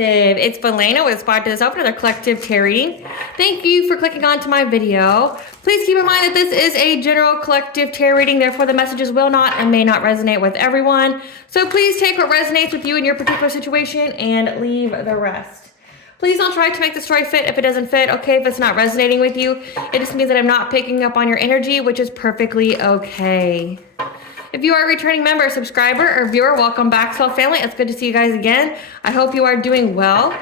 Collective. It's Valena with aspiraltotheself, another collective tarot reading. Thank you for clicking onto my video. Please keep in mind that this is a general collective tarot reading, therefore the messages will not and may not resonate with everyone. So please take what resonates with you in your particular situation and leave the rest. Please don't try to make the story fit if it doesn't fit. Okay, if it's not resonating with you, it just means that I'm not picking up on your energy, which is perfectly okay. If you are a returning member, subscriber, or viewer, welcome back, Soul Family. It's good to see you guys again. I hope you are doing well.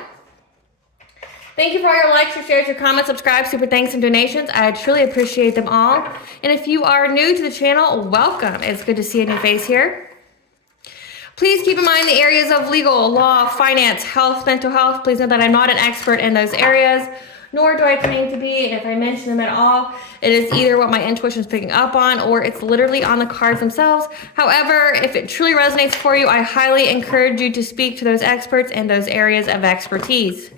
Thank you for all your likes, your shares, your comments, subscribes, super thanks, and donations. I truly appreciate them all. And if you are new to the channel, welcome. It's good to see a new face here. Please keep in mind the areas of legal, law, finance, health, mental health. Please know that I'm not an expert in those areas, nor do I claim to be, and if I mention them at all, it is either what my intuition is picking up on or it's literally on the cards themselves. However, if it truly resonates for you, I highly encourage you to speak to those experts in those areas of expertise.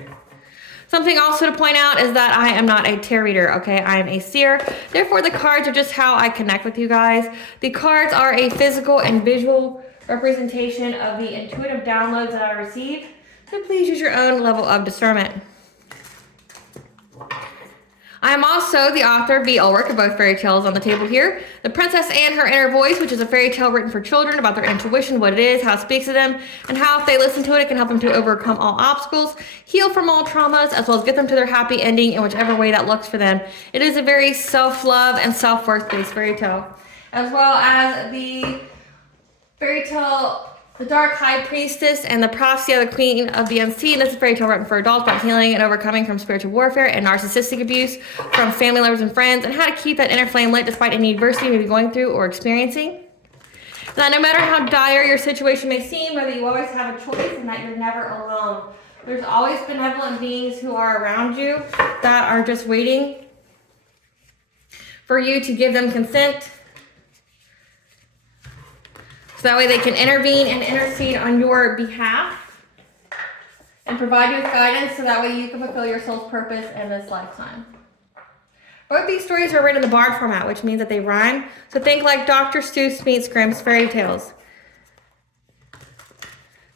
Something also to point out is that I am not a tarot reader, okay? I am a seer. Therefore, the cards are just how I connect with you guys. The cards are a physical and visual representation of the intuitive downloads that I receive. So please use your own level of discernment. I am also the author of the work of both fairy tales on the table here. The Princess and Her Inner Voice, which is a fairy tale written for children about their intuition, what it is, how it speaks to them, and how if they listen to it, it can help them to overcome all obstacles, heal from all traumas, as well as get them to their happy ending in whichever way that looks for them. It is a very self-love and self-worth based fairy tale, as well as the fairy tale The Dark High Priestess and the Prophecy of the Queen of the Unseen. This is a fairy tale written for adults about healing and overcoming from spiritual warfare and narcissistic abuse from family members and friends, and how to keep that inner flame lit despite any adversity you may be going through or experiencing. Now, no matter how dire your situation may seem, whether you always have a choice and that you're never alone. There's always benevolent beings who are around you that are just waiting for you to give them consent. So that way they can intervene and intercede on your behalf and provide you with guidance so that way you can fulfill your soul's purpose in this lifetime. Both these stories are written in the bard format, which means that they rhyme. So think like Dr. Seuss meets Grimm's fairy tales.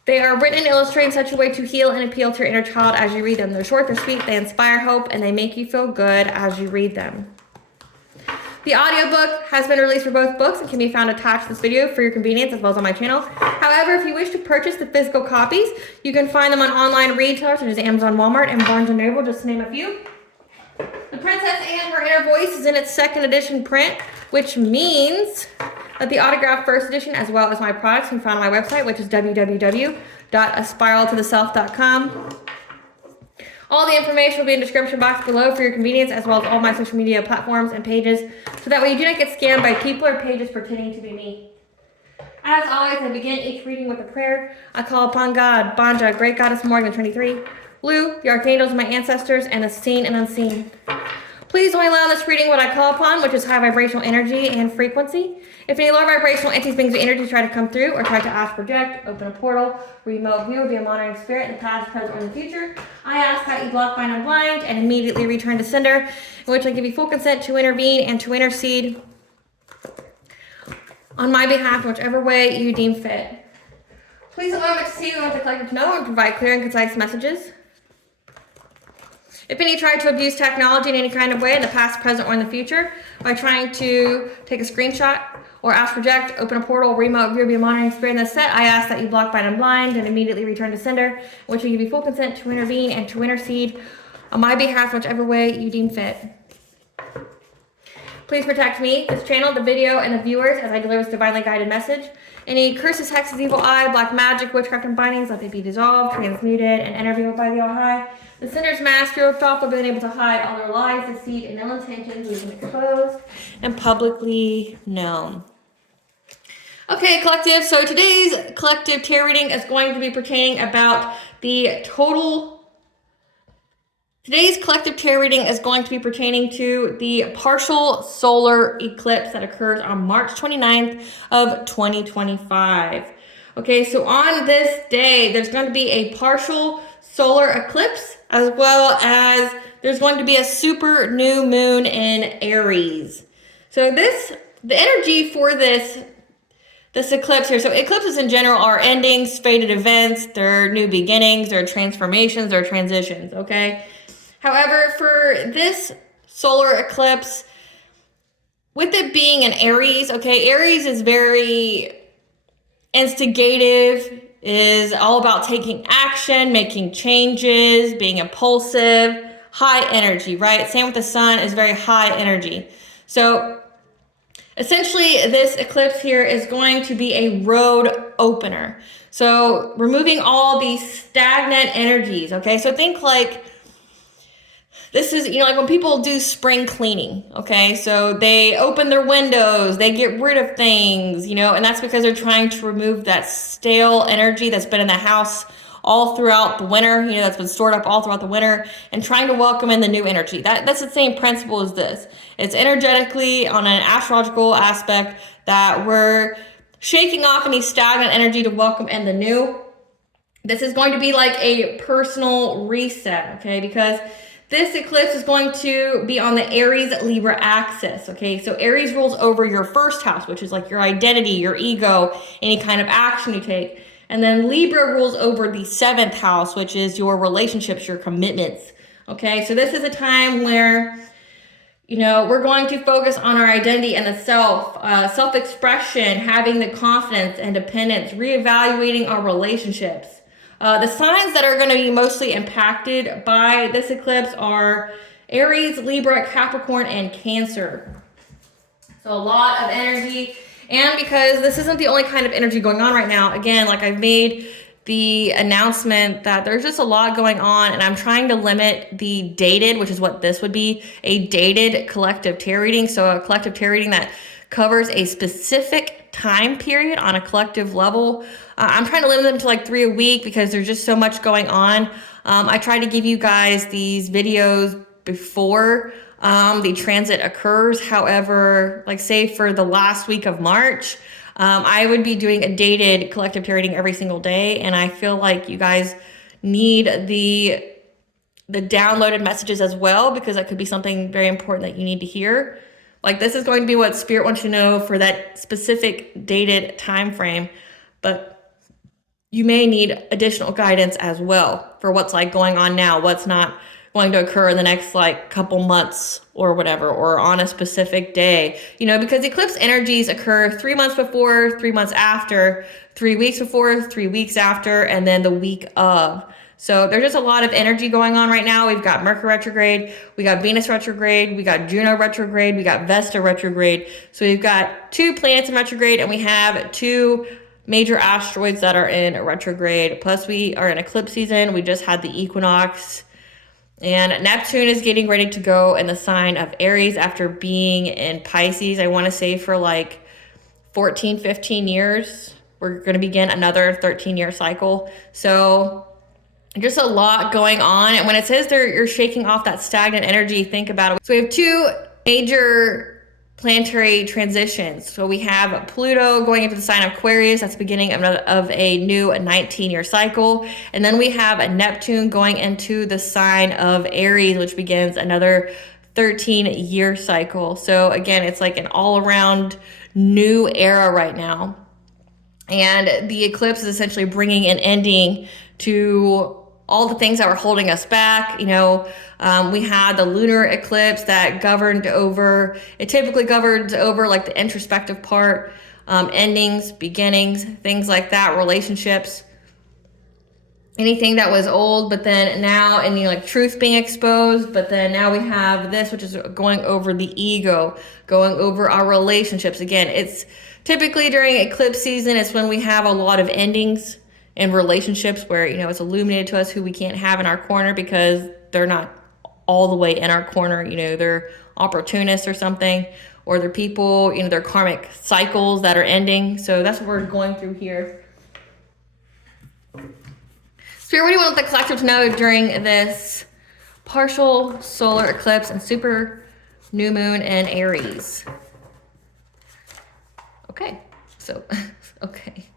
They are written and illustrated in such a way to heal and appeal to your inner child as you read them. They're short, they're sweet, they inspire hope, and they make you feel good as you read them. The audiobook has been released for both books and can be found attached to this video for your convenience as well as on my channel. However, if you wish to purchase the physical copies, you can find them on online retailers such as Amazon, Walmart, and Barnes & Noble, just to name a few. The Princess and Her Inner Voice is in its second edition print, which means that the autographed first edition, as well as my products, can be found on my website, which is www.aspiraltotheself.com. All the information will be in the description box below for your convenience, as well as all my social media platforms and pages, so that way you do not get scammed by people or pages pretending to be me. As always, I begin each reading with a prayer. I call upon God, Banja, Great Goddess Morgan 23, Blue, the Archangels, my ancestors, and the seen and unseen. Please only allow this reading what I call upon, which is high vibrational energy and frequency. If any lower vibrational entities, beings, or energy try to come through or try to ask, project, open a portal, remote view, or be a monitoring spirit in the past, present, or in the future, I ask that you block, bind, unblind, and immediately return to sender, in which I give you full consent to intervene and to intercede on my behalf in whichever way you deem fit. Please allow me to see what the collective to know and provide clear and concise messages. If any try to abuse technology in any kind of way in the past, present, or in the future by trying to take a screenshot or ask, project, open a portal, remote view, be a monitoring spirit in the set, I ask that you block, bind, and blind, and immediately return to sender, which will give you full consent to intervene and to intercede on my behalf, whichever way you deem fit. Please protect me, this channel, the video, and the viewers as I deliver this divinely guided message. Any curses, hexes, evil eye, black magic, witchcraft, and bindings, let they be dissolved, transmuted, and interviewed by the All-High. The sinner's mask, your thought, will be able to hide all their lies, deceit, and ill intentions, leaving exposed and publicly known. Okay, collective, so today's collective tarot reading is going to be pertaining about the Today's collective tarot reading is going to be pertaining to the partial solar eclipse that occurs on March 29th of 2025. Okay, so on this day, there's going to be a partial solar eclipse, as well as there's going to be a super new moon in Aries. So the energy for this this eclipse here. So eclipses in general are endings, fated events, they're new beginnings, they're transformations, they're transitions, okay? However, for this solar eclipse, with it being an Aries, okay, Aries is very instigative, is all about taking action, making changes, being impulsive, high energy, right? Same with the sun, is very high energy. So essentially, this eclipse here is going to be a road opener. So removing all these stagnant energies, okay? So think like, this is, you know, like when people do spring cleaning, okay? So they open their windows, they get rid of things, you know, and that's because they're trying to remove that stale energy that's been in the house all throughout the winter, you know, that's been stored up all throughout the winter, and trying to welcome in the new energy. That's the same principle as this. It's energetically on an astrological aspect that we're shaking off any stagnant energy to welcome in the new. This is going to be like a personal reset, okay? Because this eclipse is going to be on the Aries Libra axis, okay? So Aries rules over your first house, which is like your identity, your ego, any kind of action you take. And then Libra rules over the 7th house, which is your relationships, your commitments, okay? So this is a time where, you know, we're going to focus on our identity and the self, self-expression, having the confidence, independence, reevaluating our relationships. The signs that are going to be mostly impacted by this eclipse are Aries, Libra, Capricorn, and Cancer. So a lot of energy. And because this isn't the only kind of energy going on right now, again, like I've made the announcement that there's just a lot going on, and I'm trying to limit the dated, which is what this would be, a dated collective tarot reading. So a collective tarot reading that covers a specific time period on a collective level. I'm trying to limit them to like 3 a week because there's just so much going on. I try to give you guys these videos before the transit occurs. However, like say for the last week of March, I would be doing a dated collective tarot reading every single day. And I feel like you guys need the downloaded messages as well, because that could be something very important that you need to hear. Like this is going to be what Spirit wants you to know for that specific dated time frame, but you may need additional guidance as well for what's like going on now, what's not going to occur in the next like couple months or whatever, or on a specific day, you know, because eclipse energies occur 3 months before, 3 months after, 3 weeks before, 3 weeks after, and then the week of. So there's just a lot of energy going on right now. We've got Mercury retrograde, we got Venus retrograde, we got Juno retrograde, we got Vesta retrograde. So we've got 2 planets in retrograde, and we have 2 major asteroids that are in retrograde. Plus we are in eclipse season. We just had the equinox, and Neptune is getting ready to go in the sign of Aries after being in Pisces, I want to say for like 14, 15 years. We're going to begin another 13-year cycle. So just a lot going on. And when it says you're shaking off that stagnant energy, think about it. So we have 2 major planetary transitions. So we have Pluto going into the sign of Aquarius. That's the beginning of a new 19-year cycle. And then we have a Neptune going into the sign of Aries, which begins another 13-year cycle. So again, it's like an all-around new era right now. And the eclipse is essentially bringing an ending to all the things that were holding us back. You know, we had the lunar eclipse that governed over, it typically governs over like the introspective part, endings, beginnings, things like that, relationships, anything that was old, but then now, and you know, like truth being exposed, but then now we have this, which is going over the ego, going over our relationships. Again, it's typically during eclipse season, it's when we have a lot of endings in relationships where, you know, it's illuminated to us who we can't have in our corner because they're not all the way in our corner. You know, they're opportunists or something, or they're people, you know, they're karmic cycles that are ending. So that's what we're going through here. Spirit, what do you want the collective to know during this partial solar eclipse and super new moon in Aries? Okay, so, okay.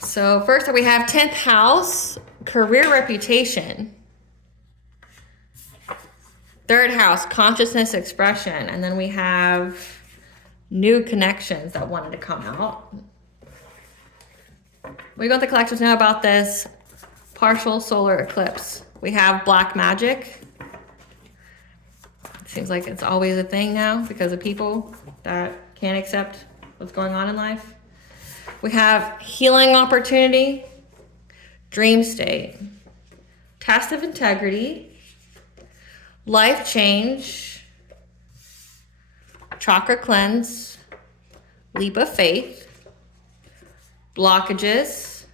So first we have 10th house, career reputation. 3rd house, consciousness expression. And then we have new connections that wanted to come out. We want the collectors to know about this partial solar eclipse. We have black magic. It seems like it's always a thing now because of people that can't accept what's going on in life. We have healing opportunity, dream state, test of integrity, life change, chakra cleanse, leap of faith, blockages,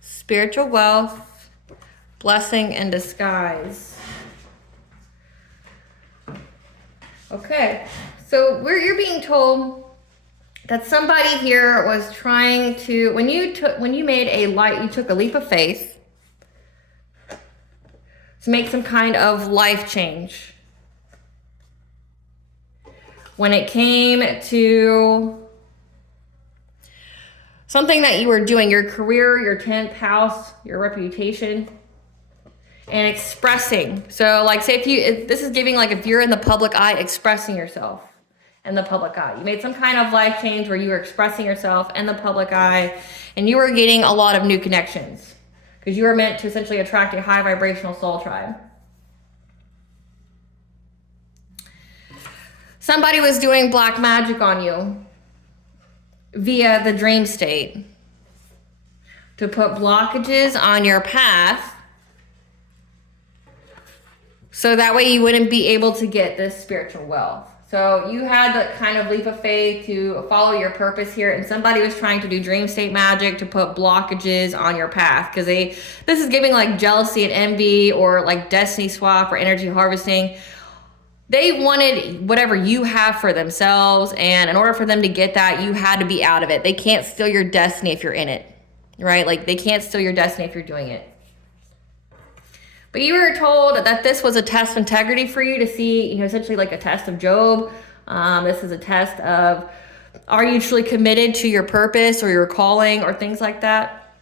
spiritual wealth, blessing in disguise. Okay, so you're being told that somebody here was trying to, when you took a leap of faith to make some kind of life change. When it came to something that you were doing, your career, your 10th house, your reputation, and expressing. So like say this is giving like if you're in the public eye, expressing yourself in the public eye. You made some kind of life change where you were expressing yourself in the public eye and you were getting a lot of new connections because you were meant to essentially attract a high vibrational soul tribe. Somebody was doing black magic on you via the dream state to put blockages on your path so that way you wouldn't be able to get this spiritual wealth. So you had the kind of leap of faith to follow your purpose here, and somebody was trying to do dream state magic to put blockages on your path because this is giving like jealousy and envy or like destiny swap or energy harvesting. They wanted whatever you have for themselves, and in order for them to get that, you had to be out of it. They can't steal your destiny if you're in it, right? Like they can't steal your destiny if you're doing it. But you were told that this was a test of integrity for you to see, essentially like a test of Job. This is a test of, are you truly committed to your purpose or your calling or things like that?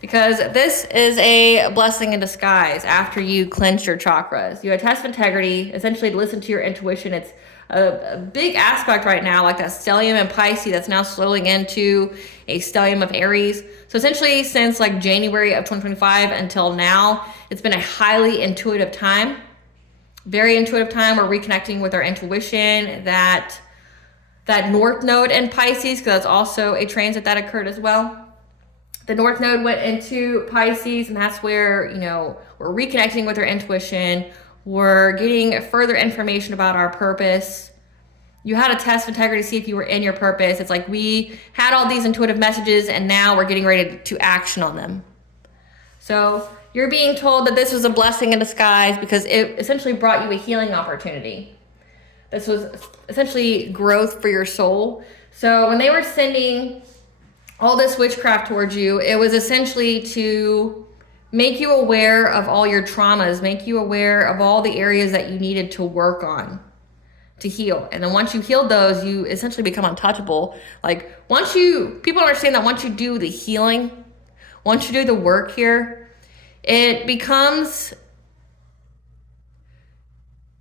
Because this is a blessing in disguise after you cleanse your chakras. You have a test of integrity, essentially to listen to your intuition. It's a big aspect right now, like that stellium in Pisces that's now slowing into a stellium of Aries. So essentially since like January of 2025 until now, it's been a highly intuitive time, very intuitive time. We're reconnecting with our intuition, that North Node in Pisces, because that's also a transit that occurred as well. The North Node went into Pisces, and that's where, we're reconnecting with our intuition. We're getting further information about our purpose. You had a test of integrity to see if you were in your purpose. It's like we had all these intuitive messages, and now we're getting ready to action on them. So you're being told that this was a blessing in disguise because it essentially brought you a healing opportunity. This was essentially growth for your soul. So when they were sending all this witchcraft towards you, it was essentially to make you aware of all your traumas, make you aware of all the areas that you needed to work on to heal. And then once you healed those, you essentially become untouchable. Like people understand that once you do the healing, once you do the work here, it becomes,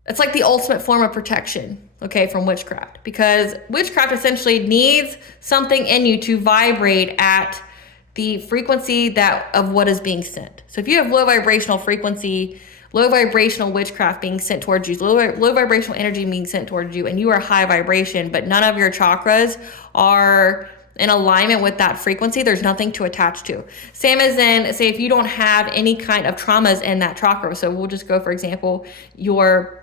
it's like the ultimate form of protection, okay, from witchcraft. Because witchcraft essentially needs something in you to vibrate at the frequency of what is being sent. So if you have low vibrational frequency, low vibrational witchcraft being sent towards you, low vibrational energy being sent towards you, and you are high vibration, but none of your chakras are in alignment with that frequency, there's nothing to attach to. Same as in, say, if you don't have any kind of traumas in that chakra. So we'll just go, for example, your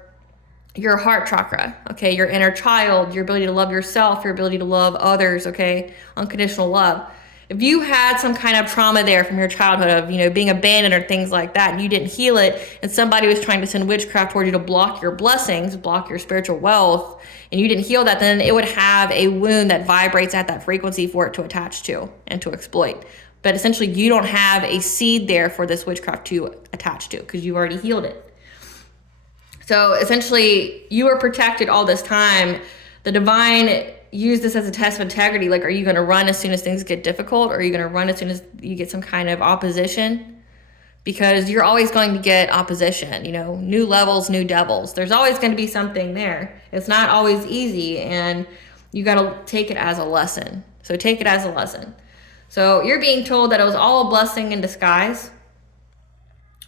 heart chakra, okay, your inner child, your ability to love yourself, your ability to love others, okay, unconditional love. If you had some kind of trauma there from your childhood of, being abandoned or things like that, and you didn't heal it, and somebody was trying to send witchcraft toward you to block your blessings, block your spiritual wealth, and you didn't heal that, then it would have a wound that vibrates at that frequency for it to attach to and to exploit. But essentially, you don't have a seed there for this witchcraft to attach to because you already healed it. So essentially, you were protected all this time. The divine used this as a test of integrity. Like, are you going to run as soon as things get difficult? Or are you going to run as soon as you get some kind of opposition? Because you're always going to get opposition, new levels, new devils. There's always going to be something there. It's not always easy, and you got to take it as a lesson. So take it as a lesson. So you're being told that it was all a blessing in disguise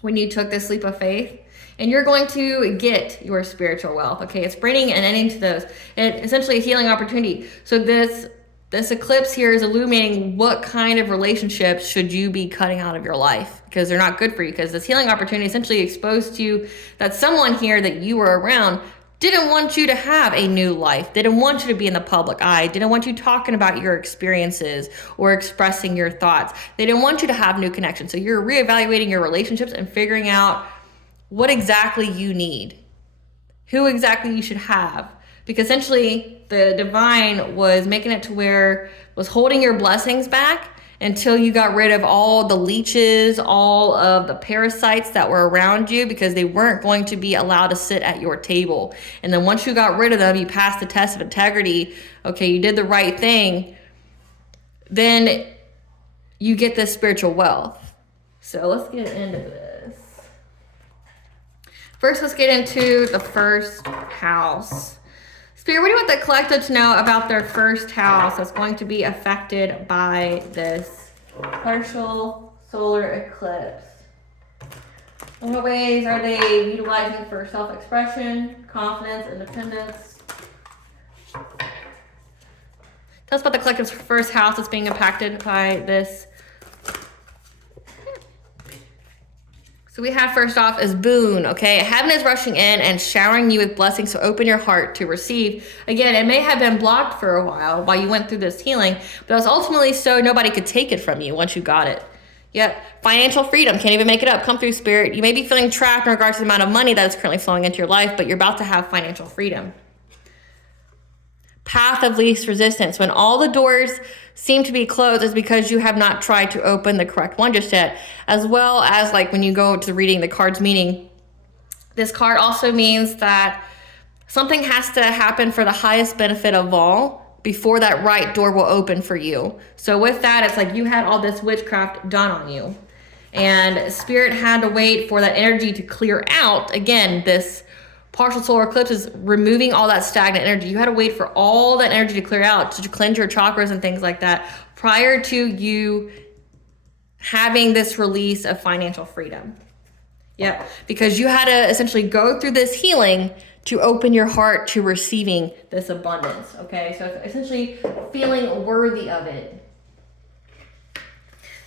when you took this leap of faith, and you're going to get your spiritual wealth. Okay, it's bringing an ending to those, and essentially a healing opportunity. So this eclipse here is illuminating what kind of relationships should you be cutting out of your life, because they're not good for you. Because this healing opportunity essentially exposed to you that someone here that you were around didn't want you to have a new life, didn't want you to be in the public eye, didn't want you talking about your experiences or expressing your thoughts. They didn't want you to have new connections. So you're reevaluating your relationships and figuring out what exactly you need, who exactly you should have. Because essentially the divine was making it to where was holding your blessings back until you got rid of all the leeches, all of the parasites that were around you, because they weren't going to be allowed to sit at your table. And then once you got rid of them, you passed the test of integrity, okay, you did the right thing, then you get this spiritual wealth. So let's get into this. First, let's get into the first house. Spirit, what do you want the collective to know about their first house that's going to be affected by this partial solar eclipse? In what ways are they utilizing for self-expression, confidence, independence? Tell us about the collective's first house that's being impacted by this. So we have first off is boon, okay? Heaven is rushing in and showering you with blessings, so open your heart to receive. Again, it may have been blocked for a while you went through this healing, but it was ultimately so nobody could take it from you once you got it. Yep, financial freedom, can't even make it up. Come through, Spirit. You may be feeling trapped in regards to the amount of money that is currently flowing into your life, but you're about to have financial freedom. Path of least resistance. When all the doors seem to be closed is because you have not tried to open the correct one just yet. As well as like when you go to reading the card's meaning, this card also means that something has to happen for the highest benefit of all before that right door will open for you. So with that, it's like you had all this witchcraft done on you, and Spirit had to wait for that energy to clear out. Again, this partial solar eclipse is removing all that stagnant energy. You had to wait for all that energy to clear out, to cleanse your chakras and things like that prior to you having this release of financial freedom. Yep, because you had to essentially go through this healing to open your heart to receiving this abundance, okay? So essentially feeling worthy of it.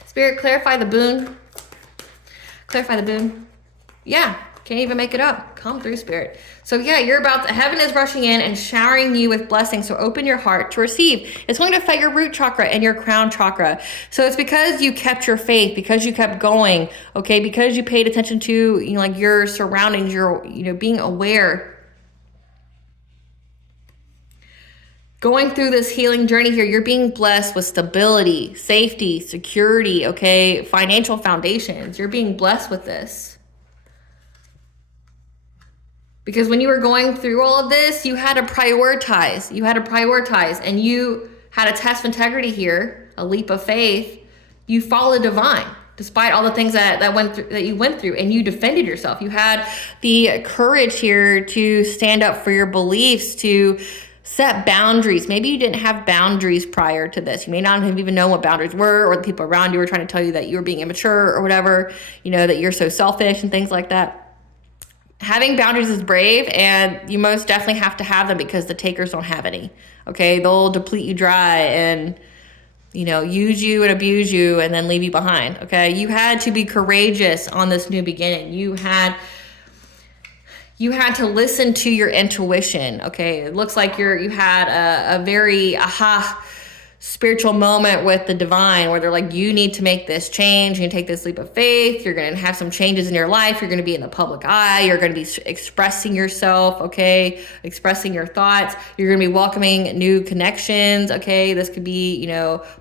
Spirit, clarify the boon. Clarify the boon. Yeah. Can't even make it up. Come through, Spirit. So yeah, heaven is rushing in and showering you with blessings. So open your heart to receive. It's going to affect your root chakra and your crown chakra. So it's because you kept your faith, because you kept going, okay, because you paid attention to, like your surroundings, your, being aware. Going through this healing journey here, you're being blessed with stability, safety, security, okay, financial foundations. You're being blessed with this. Because when you were going through all of this, you had to prioritize. And you had a test of integrity here, a leap of faith. You followed divine, despite all the things that you went through, and you defended yourself. You had the courage here to stand up for your beliefs, to set boundaries. Maybe you didn't have boundaries prior to this. You may not have even known what boundaries were, or the people around you were trying to tell you that you were being immature or whatever, that you're so selfish and things like that. Having boundaries is brave, and you most definitely have to have them, because the takers don't have any, okay? They'll deplete you dry and, use you and abuse you and then leave you behind, okay? You had to be courageous on this new beginning. You had to listen to your intuition, okay? It looks like you had a very spiritual moment with the divine, where they're like, you need to make this change, you need to take this leap of faith, you're going to have some changes in your life, you're going to be in the public eye, you're going to be expressing yourself, okay, expressing your thoughts, you're going to be welcoming new connections, okay? This could be,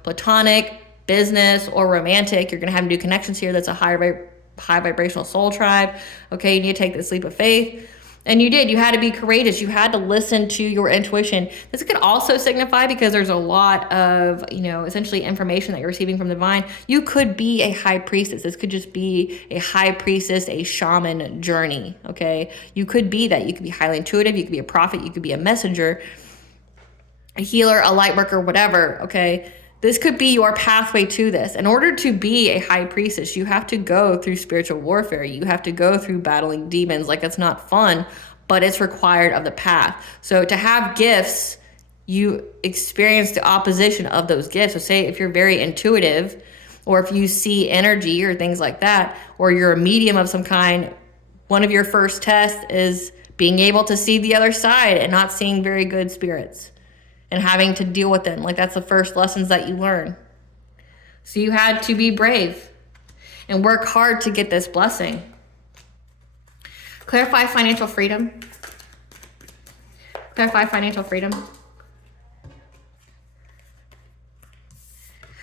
platonic, business, or romantic. You're going to have new connections here. That's a high vibrational soul tribe, okay? You need to take this leap of faith. And you did. You had to be courageous. You had to listen to your intuition. This could also signify, because there's a lot of, essentially information that you're receiving from the divine. You could be a high priestess. This could just be a high priestess, a shaman journey, okay? You could be that. You could be highly intuitive. You could be a prophet. You could be a messenger, a healer, a light worker, whatever, okay? this could be your pathway to this. In order to be a high priestess, you have to go through spiritual warfare. You have to go through battling demons. Like, it's not fun, but it's required of the path. So to have gifts, you experience the opposition of those gifts. So say if you're very intuitive, or if you see energy or things like that, or you're a medium of some kind, one of your first tests is being able to see the other side and not seeing very good spirits and having to deal with them. Like, that's the first lessons that you learn. So you had to be brave and work hard to get this blessing. Clarify financial freedom. Clarify financial freedom.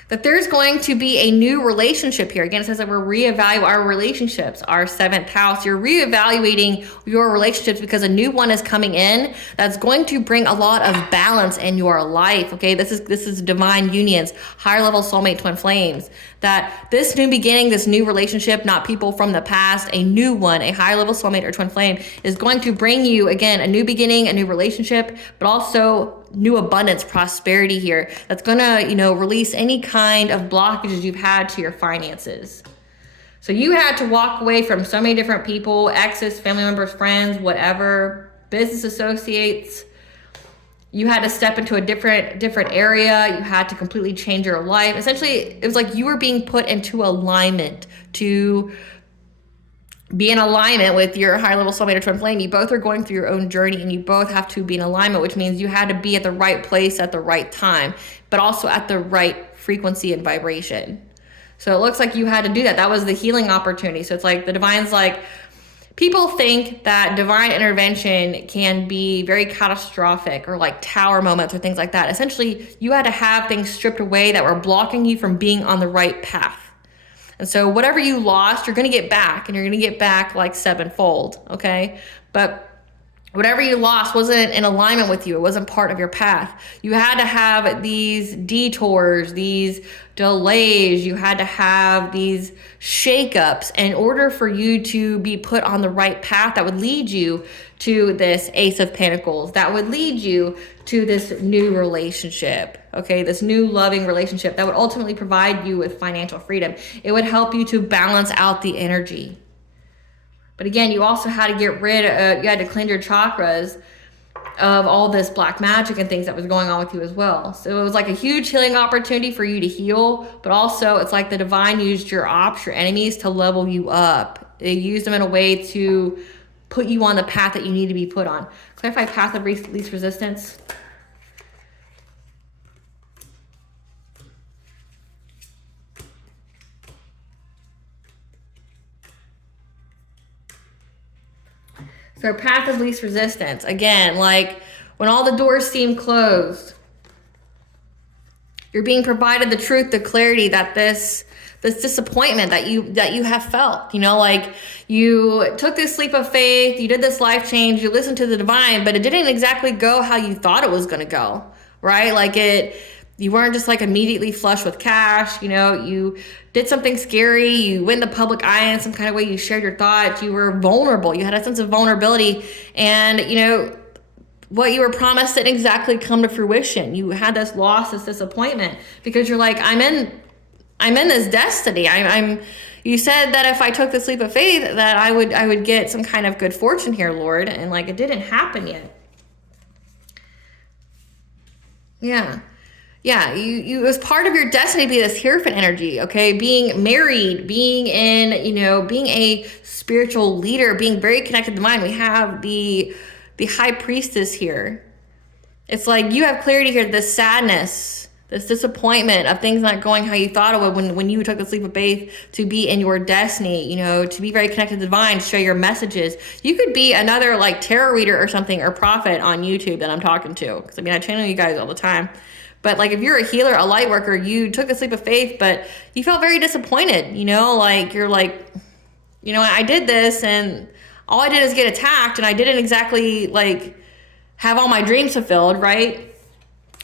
That there's going to be a new relationship here. Again, it says that we're reevaluating our relationships, our seventh house. You're reevaluating your relationships because a new one is coming in that's going to bring a lot of balance in your life. Okay, this is divine unions, higher level soulmate twin flames. That this new beginning, this new relationship, not people from the past, a new one, a higher level soulmate or twin flame, is going to bring you, again, a new beginning, a new relationship, but also new abundance, prosperity here. That's going to, release any kind of blockages you've had to your finances. So you had to walk away from so many different people, exes, family members, friends, whatever, business associates. You had to step into a different area. You had to completely change your life. Essentially, it was like you were being put into alignment to be in alignment with your higher level soulmate or twin flame. You both are going through your own journey, and you both have to be in alignment, which means you had to be at the right place at the right time, but also at the right frequency and vibration. So it looks like you had to do that. That was the healing opportunity. So it's like the divine's like, people think that divine intervention can be very catastrophic or like tower moments or things like that. Essentially, you had to have things stripped away that were blocking you from being on the right path. And so whatever you lost, you're going to get back, and you're going to get back like sevenfold, okay? But whatever you lost wasn't in alignment with you. It wasn't part of your path. You had to have these detours, these delays. You had to have these shakeups in order for you to be put on the right path that would lead you to this Ace of Pentacles, that would lead you to this new relationship, okay? This new loving relationship that would ultimately provide you with financial freedom. It would help you to balance out the energy. But again, you also had to get rid of, you had to cleanse your chakras of all this black magic and things that was going on with you as well. So it was like a huge healing opportunity for you to heal, but also it's like the divine used your ops, your enemies, to level you up. They used them in a way to put you on the path that you need to be put on. Clarify path of least resistance. So path of least resistance. Again, like when all the doors seem closed, you're being provided the truth, the clarity that this disappointment that you have felt, like you took this leap of faith, you did this life change, you listened to the divine, but it didn't exactly go how you thought it was going to go, right? Like you weren't just like immediately flush with cash, you did something scary, you went in the public eye in some kind of way, you shared your thoughts, you were vulnerable, you had a sense of vulnerability, and what you were promised didn't exactly come to fruition. You had this loss, this disappointment, because you're like, I'm in this destiny. You said that if I took this leap of faith that I would get some kind of good fortune here, Lord, and like it didn't happen yet. Yeah, it was part of your destiny to be this Hierophant energy, okay? Being married, being in, being a spiritual leader, being very connected to the mind. We have the high priestess here. It's like you have clarity here, this sadness, this disappointment of things not going how you thought it would when you took this leap of faith to be in your destiny, to be very connected to the divine, share your messages. You could be another like tarot reader or something, or prophet on YouTube that I'm talking to. Because I channel you guys all the time. But like if you're a healer, a light worker, you took this leap of faith, but you felt very disappointed, like you're like, I did this and all I did is get attacked and I didn't exactly like have all my dreams fulfilled, right?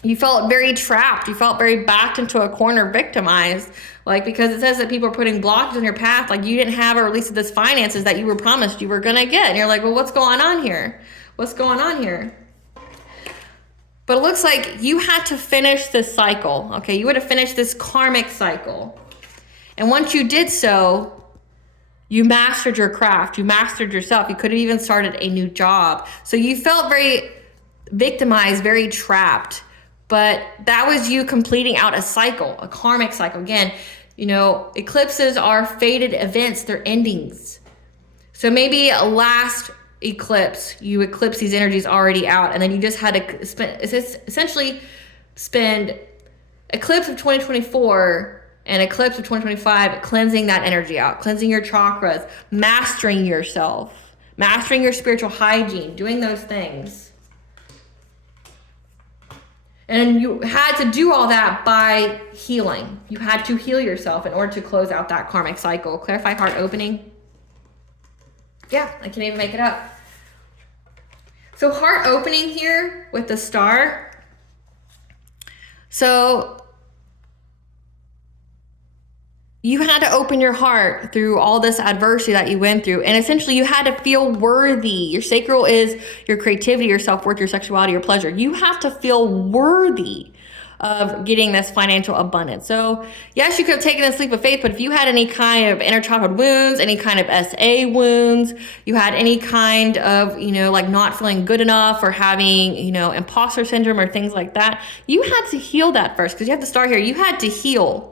You felt very trapped. You felt very backed into a corner, victimized, like because it says that people are putting blocks in your path. Like you didn't have a release of this finances that you were promised you were going to get. And you're like, well, what's going on here? What's going on here? But it looks like you had to finish this cycle, okay? You would have finished this karmic cycle. And once you did so, you mastered your craft. You mastered yourself. You could have even started a new job. So you felt very victimized, very trapped. But that was you completing out a cycle, a karmic cycle. Again, you know, eclipses are fated events. They're endings. So maybe a last eclipse, you eclipse these energies already out, and then you just had to spend eclipse of 2024 and eclipse of 2025 cleansing that energy out, cleansing your chakras, mastering yourself, mastering your spiritual hygiene, doing those things. And you had to do all that by healing. You had to heal yourself in order to close out that karmic cycle. Clarify heart opening. Yeah, I can't even make it up. So heart opening here with the star. So you had to open your heart through all this adversity that you went through. And essentially you had to feel worthy. Your sacral is your creativity, your self-worth, your sexuality, your pleasure. You have to feel worthy of getting this financial abundance. So yes, you could have taken a leap of faith, but if you had any kind of inner childhood wounds, any kind of SA wounds, you had any kind of, you know, like not feeling good enough or having, you know, imposter syndrome or things like that, you had to heal that first, because you have to start here. You had to heal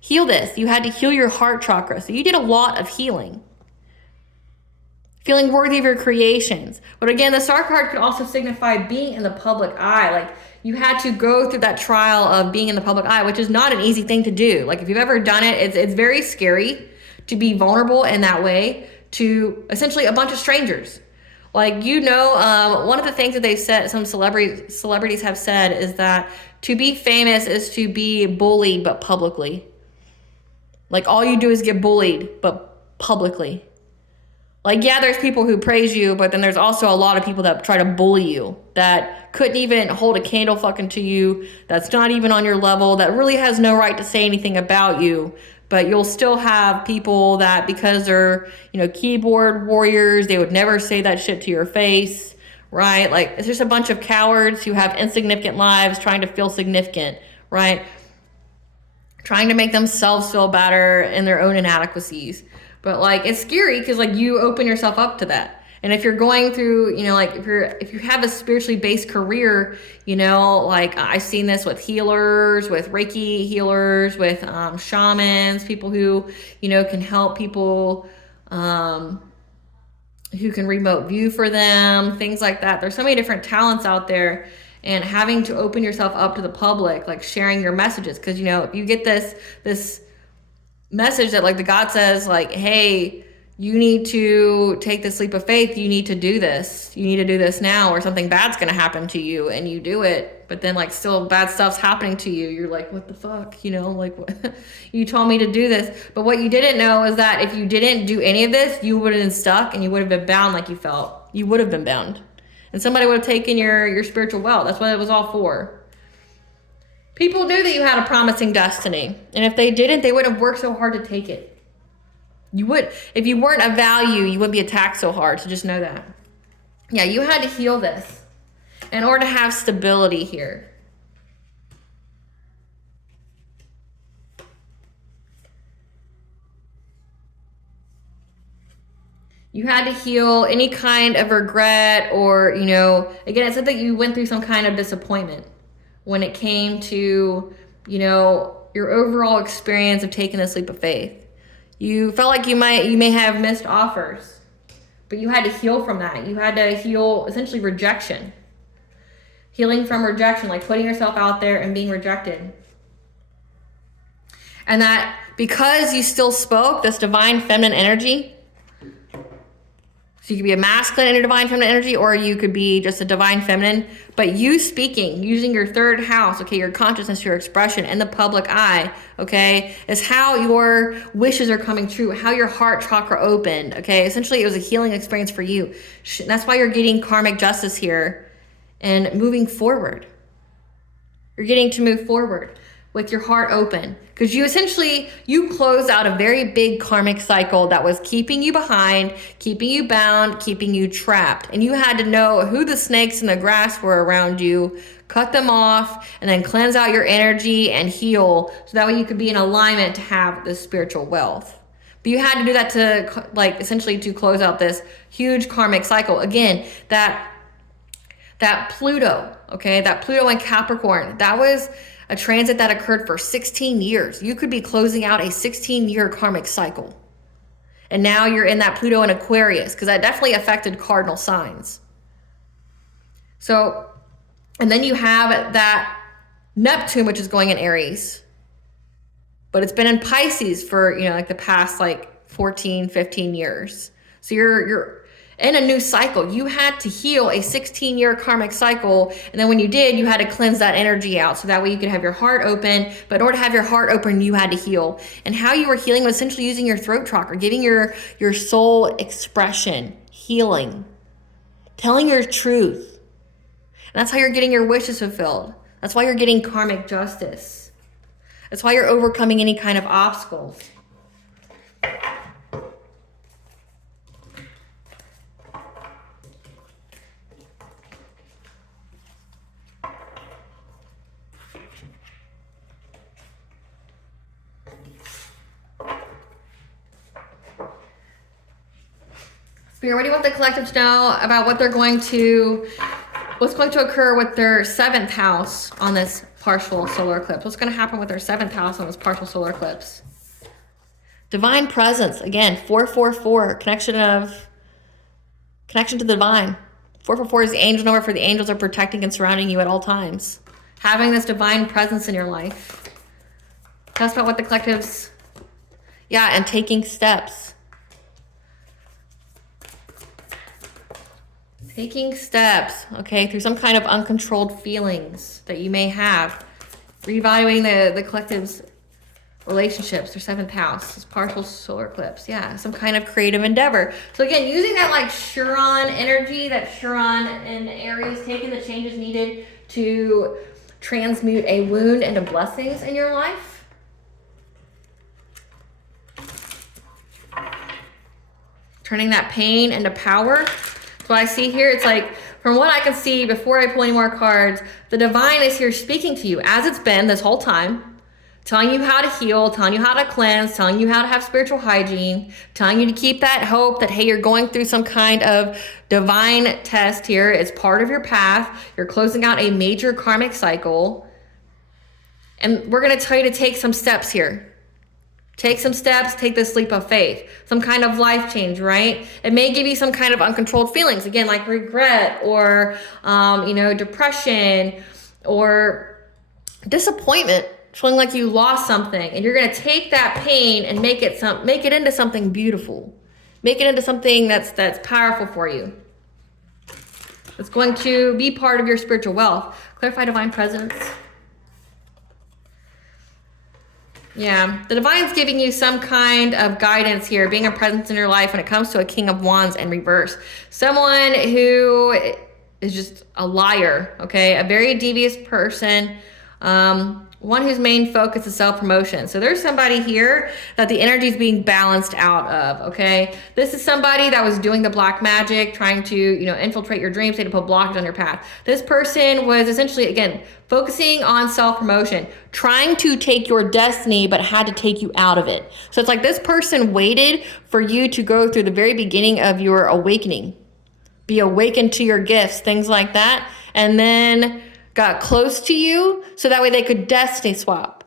this. You had to heal your heart chakra. So you did a lot of healing. Feeling worthy of your creations. But again, the star card could also signify being in the public eye. Like, you had to go through that trial of being in the public eye, which is not an easy thing to do. Like, if you've ever done it, it's very scary to be vulnerable in that way to essentially a bunch of strangers. Like, you know, one of the things that they've said, some celebrities have said, is that to be famous is to be bullied, but publicly. Like, all you do is get bullied, but publicly. Like, yeah, there's people who praise you, but then there's also a lot of people that try to bully you, that couldn't even hold a candle fucking to you, that's not even on your level, that really has no right to say anything about you. But you'll still have people that, because they're, you know, keyboard warriors, they would never say that shit to your face, right? Like, it's just a bunch of cowards who have insignificant lives trying to feel significant, right? Trying to make themselves feel better in their own inadequacies. But like, it's scary because like you open yourself up to that. And if you're going through, you know, like if you have a spiritually based career, you know, like I've seen this with healers, with Reiki healers, with shamans, people who, you know, can help people, who can remote view for them, things like that. There's so many different talents out there. And having to open yourself up to the public, like sharing your messages. Because, you know, if you get this message that like the God says, like, hey, you need to take this leap of faith. You need to do this. You need to do this now, or something bad's going to happen to you. And you do it. But then like still bad stuff's happening to you. You're like, what the fuck? You know, like, what? You told me to do this. But what you didn't know is that if you didn't do any of this, you would have been stuck and you would have been bound like you felt. You would have been bound. And somebody would have taken your spiritual wealth. That's what it was all for. People knew that you had a promising destiny. And if they didn't, they wouldn't have worked so hard to take it. You would, if you weren't of value, you wouldn't be attacked so hard. So just know that. Yeah, you had to heal this in order to have stability here. You had to heal any kind of regret or, you know, again, it said that you went through some kind of disappointment when it came to, you know, your overall experience of taking this leap of faith. You felt like you may have missed offers, but you had to heal from that. You had to heal essentially rejection. Healing from rejection, like putting yourself out there and being rejected. And that because you still spoke this divine feminine energy, so you could be a masculine and a divine feminine energy, or you could be just a divine feminine. But you speaking, using your third house, okay, your consciousness, your expression in the public eye, okay, is how your wishes are coming true, how your heart chakra opened, okay? Essentially, it was a healing experience for you. That's why you're getting karmic justice here and moving forward. You're getting to move forward. with your heart open, because you closed out a very big karmic cycle that was keeping you behind, keeping you bound, keeping you trapped. And you had to know who the snakes in the grass were around you, cut them off, and then cleanse out your energy and heal, so that way you could be in alignment to have this spiritual wealth. But you had to do that to, like, essentially to close out this huge karmic cycle. Again, that Pluto, okay, that Pluto in Capricorn, that was a transit that occurred for 16 years. You could be closing out a 16-year karmic cycle. And now you're in that Pluto in Aquarius, because that definitely affected cardinal signs. So, and then you have that Neptune, which is going in Aries. But it's been in Pisces for, like the past 14, 15 years. So you're in a new cycle. You had to heal a 16-year karmic cycle. And then when you did, you had to cleanse that energy out. So that way you could have your heart open. But in order to have your heart open, you had to heal. And how you were healing was essentially using your throat chakra, giving your soul expression, healing, telling your truth. And that's how you're getting your wishes fulfilled. That's why you're getting karmic justice. That's why you're overcoming any kind of obstacles. Spirit, what do you want the collective to know about what's going to occur with their 7th house on this partial solar eclipse? What's going to happen with their 7th house on this partial solar eclipse? Divine presence, again, 444, connection to the divine. 444 is the angel number, for the angels are protecting and surrounding you at all times. Having this divine presence in your life. Tell us about what the collectives, and taking steps. Taking steps, okay, through some kind of uncontrolled feelings that you may have. Reevaluating the collective's relationships, their 7th house, this partial solar eclipse. Some kind of creative endeavor. So again, using that Chiron energy, that Chiron in Aries, taking the changes needed to transmute a wound into blessings in your life. Turning that pain into power. So what I see here, it's from what I can see before I pull any more cards, the divine is here speaking to you as it's been this whole time, telling you how to heal, telling you how to cleanse, telling you how to have spiritual hygiene, telling you to keep that hope that, hey, you're going through some kind of divine test here. It's part of your path. You're closing out a major karmic cycle. And we're going to tell you to take some steps here. Take some steps, take this leap of faith, some kind of life change, right? It may give you some kind of uncontrolled feelings, again, like regret or, depression or disappointment, feeling like you lost something. And you're going to take that pain and make it into something beautiful. Make it into something that's powerful for you. It's going to be part of your spiritual wealth. Clarify divine presence. The divine's giving you some kind of guidance here, being a presence in your life when it comes to a King of Wands in reverse. Someone who is just a liar, okay? A very devious person, one whose main focus is self-promotion. So there's somebody here that the energy is being balanced out of, okay? This is somebody that was doing the black magic, trying to, infiltrate your dreams, to put blockage on your path. This person was essentially, again, focusing on self-promotion, trying to take your destiny, but had to take you out of it. So it's like this person waited for you to go through the very beginning of your awakening, be awakened to your gifts, things like that, and then got close to you so that way they could destiny swap.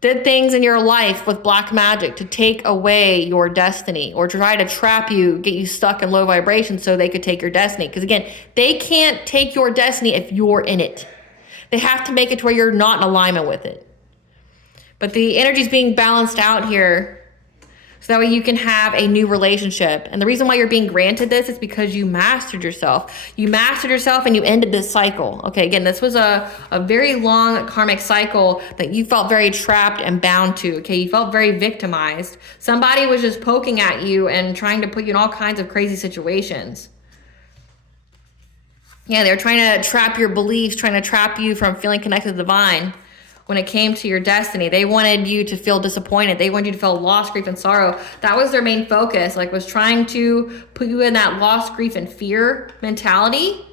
Did things in your life with black magic to take away your destiny or try to trap you, get you stuck in low vibration so they could take your destiny. Because again, they can't take your destiny if you're in it. They have to make it to where you're not in alignment with it. But the energy is being balanced out here so that way you can have a new relationship. And the reason why you're being granted this is because you mastered yourself. You mastered yourself and you ended this cycle. Okay, again, this was a very long karmic cycle that you felt very trapped and bound to. Okay, you felt very victimized. Somebody was just poking at you and trying to put you in all kinds of crazy situations. They're trying to trap your beliefs, trying to trap you from feeling connected to the divine. when it came to your destiny. They wanted you to feel disappointed. They wanted you to feel loss, grief, and sorrow. That was their main focus, like was trying to put you in that loss, grief, and fear mentality.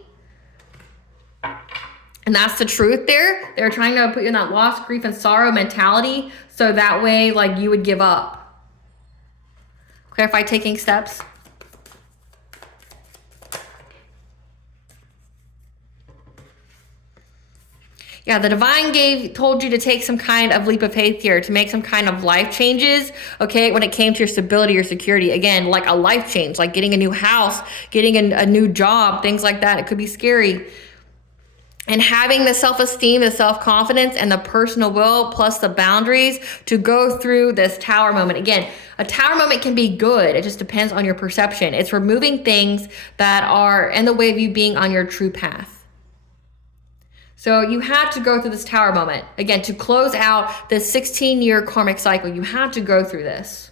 And that's the truth there. They're trying to put you in that loss, grief, and sorrow mentality so that way like you would give up. Clarify taking steps. Yeah, the divine told you to take some kind of leap of faith here, to make some kind of life changes, okay, when it came to your stability or security. Again, like a life change, like getting a new house, getting a new job, things like that. It could be scary. And having the self-esteem, the self-confidence, and the personal will, plus the boundaries to go through this tower moment. Again, a tower moment can be good. It just depends on your perception. It's removing things that are in the way of you being on your true path. So you had to go through this tower moment. Again, to close out this 16-year karmic cycle, you had to go through this.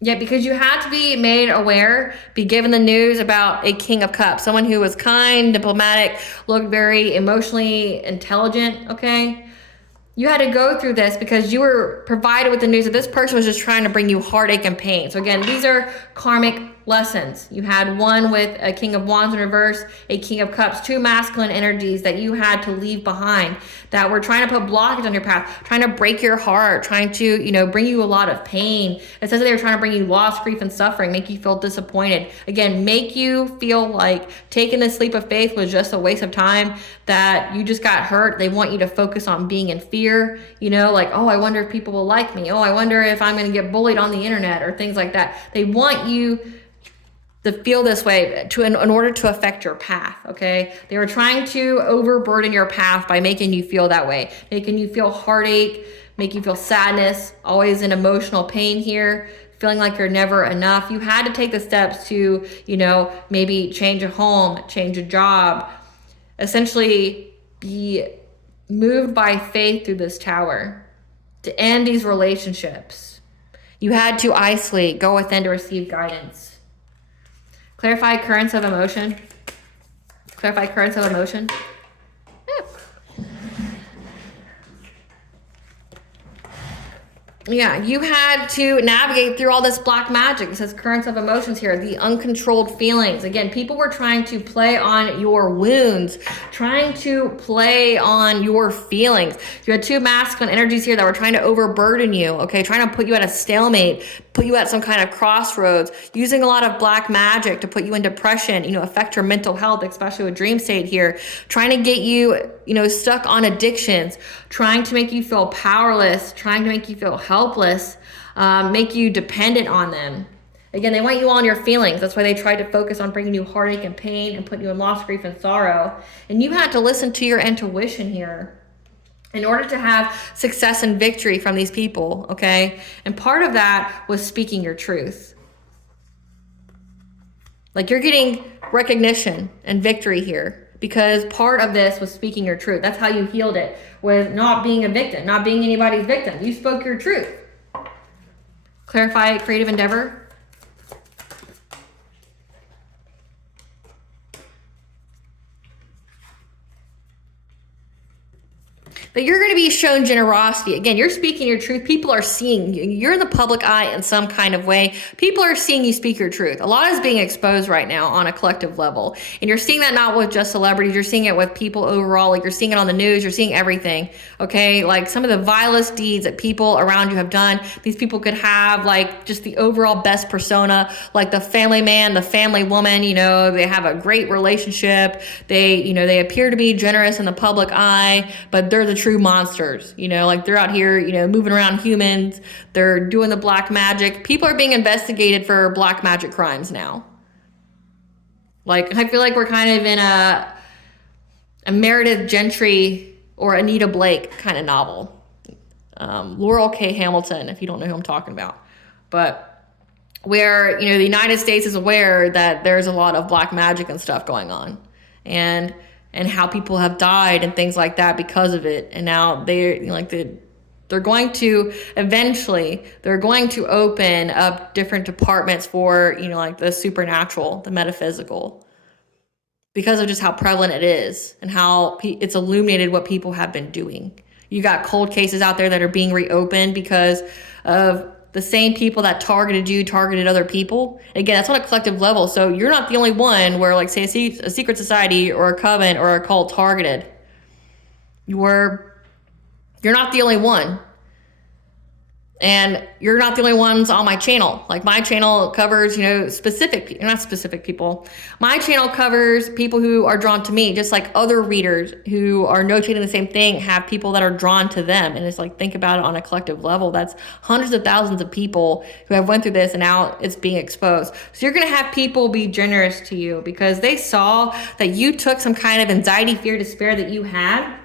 Yeah, because you had to be made aware, be given the news about a King of Cups, someone who was kind, diplomatic, looked very emotionally intelligent, okay? You had to go through this because you were provided with the news that this person was just trying to bring you heartache and pain. So again, these are karmic lessons. You had one with a King of Wands in reverse, a King of Cups, two masculine energies that you had to leave behind that were trying to put blockage on your path, trying to break your heart, trying to, bring you a lot of pain. It says that they were trying to bring you loss, grief, and suffering, make you feel disappointed. Again, make you feel like taking this leap of faith was just a waste of time, that you just got hurt. They want you to focus on being in fear, like, oh, I wonder if people will like me. Oh, I wonder if I'm going to get bullied on the internet or things like that. They want you to feel this way in order to affect your path, okay? They were trying to overburden your path by making you feel that way, making you feel heartache, make you feel sadness, always in emotional pain here, feeling like you're never enough. You had to take the steps to, maybe change a home, change a job, essentially be moved by faith through this tower to end these relationships. You had to isolate, go within to receive guidance. Clarify currents of emotion. Clarify currents of emotion. Yeah, you had to navigate through all this black magic. It says currents of emotions here, the uncontrolled feelings. Again, people were trying to play on your wounds, trying to play on your feelings. You had two masculine energies here that were trying to overburden you, okay, trying to put you at a stalemate, put you at some kind of crossroads, using a lot of black magic to put you in depression, affect your mental health, especially with dream state here, trying to get you, stuck on addictions, trying to make you feel powerless, trying to make you feel helpless, make you dependent on them. Again, they want you on your feelings. That's why they tried to focus on bringing you heartache and pain and putting you in loss, grief, and sorrow. And you had to listen to your intuition here in order to have success and victory from these people, okay? And part of that was speaking your truth. Like, you're getting recognition and victory here because part of this was speaking your truth. That's how you healed it, with not being a victim, not being anybody's victim. You spoke your truth. Clarify creative endeavor. That you're going to be shown generosity. Again, you're speaking your truth. People are seeing you. You're in the public eye in some kind of way. People are seeing you speak your truth. A lot is being exposed right now on a collective level. And you're seeing that not with just celebrities. You're seeing it with people overall. Like, you're seeing it on the news. You're seeing everything. Okay? Like, some of the vilest deeds that people around you have done. These people could have, like, just the overall best persona. Like the family man, the family woman. They have a great relationship. They appear to be generous in the public eye, but they're the true monsters, like they're out here, moving around humans. They're doing the black magic. People are being investigated for black magic crimes now. Like, I feel like we're kind of in a Meredith Gentry or Anita Blake kind of novel. Laurel K. Hamilton, if you don't know who I'm talking about. But where, the United States is aware that there's a lot of black magic and stuff going on. And how people have died and things like that because of it. And now they're going to eventually, they're going to open up different departments for, like the supernatural, the metaphysical. because of just how prevalent it is and how it's illuminated what people have been doing. You got cold cases out there that are being reopened because of the same people that targeted you, targeted other people. Again, that's on a collective level. So you're not the only one where, like, say, a secret society or a coven or a cult targeted. You're not the only one. And you're not the only ones on my channel. Like, my channel covers, not specific people. My channel covers people who are drawn to me, just like other readers who are notating the same thing have people that are drawn to them. And it's like, think about it on a collective level. That's hundreds of thousands of people who have went through this, and now it's being exposed. So you're going to have people be generous to you because they saw that you took some kind of anxiety, fear, despair that you had,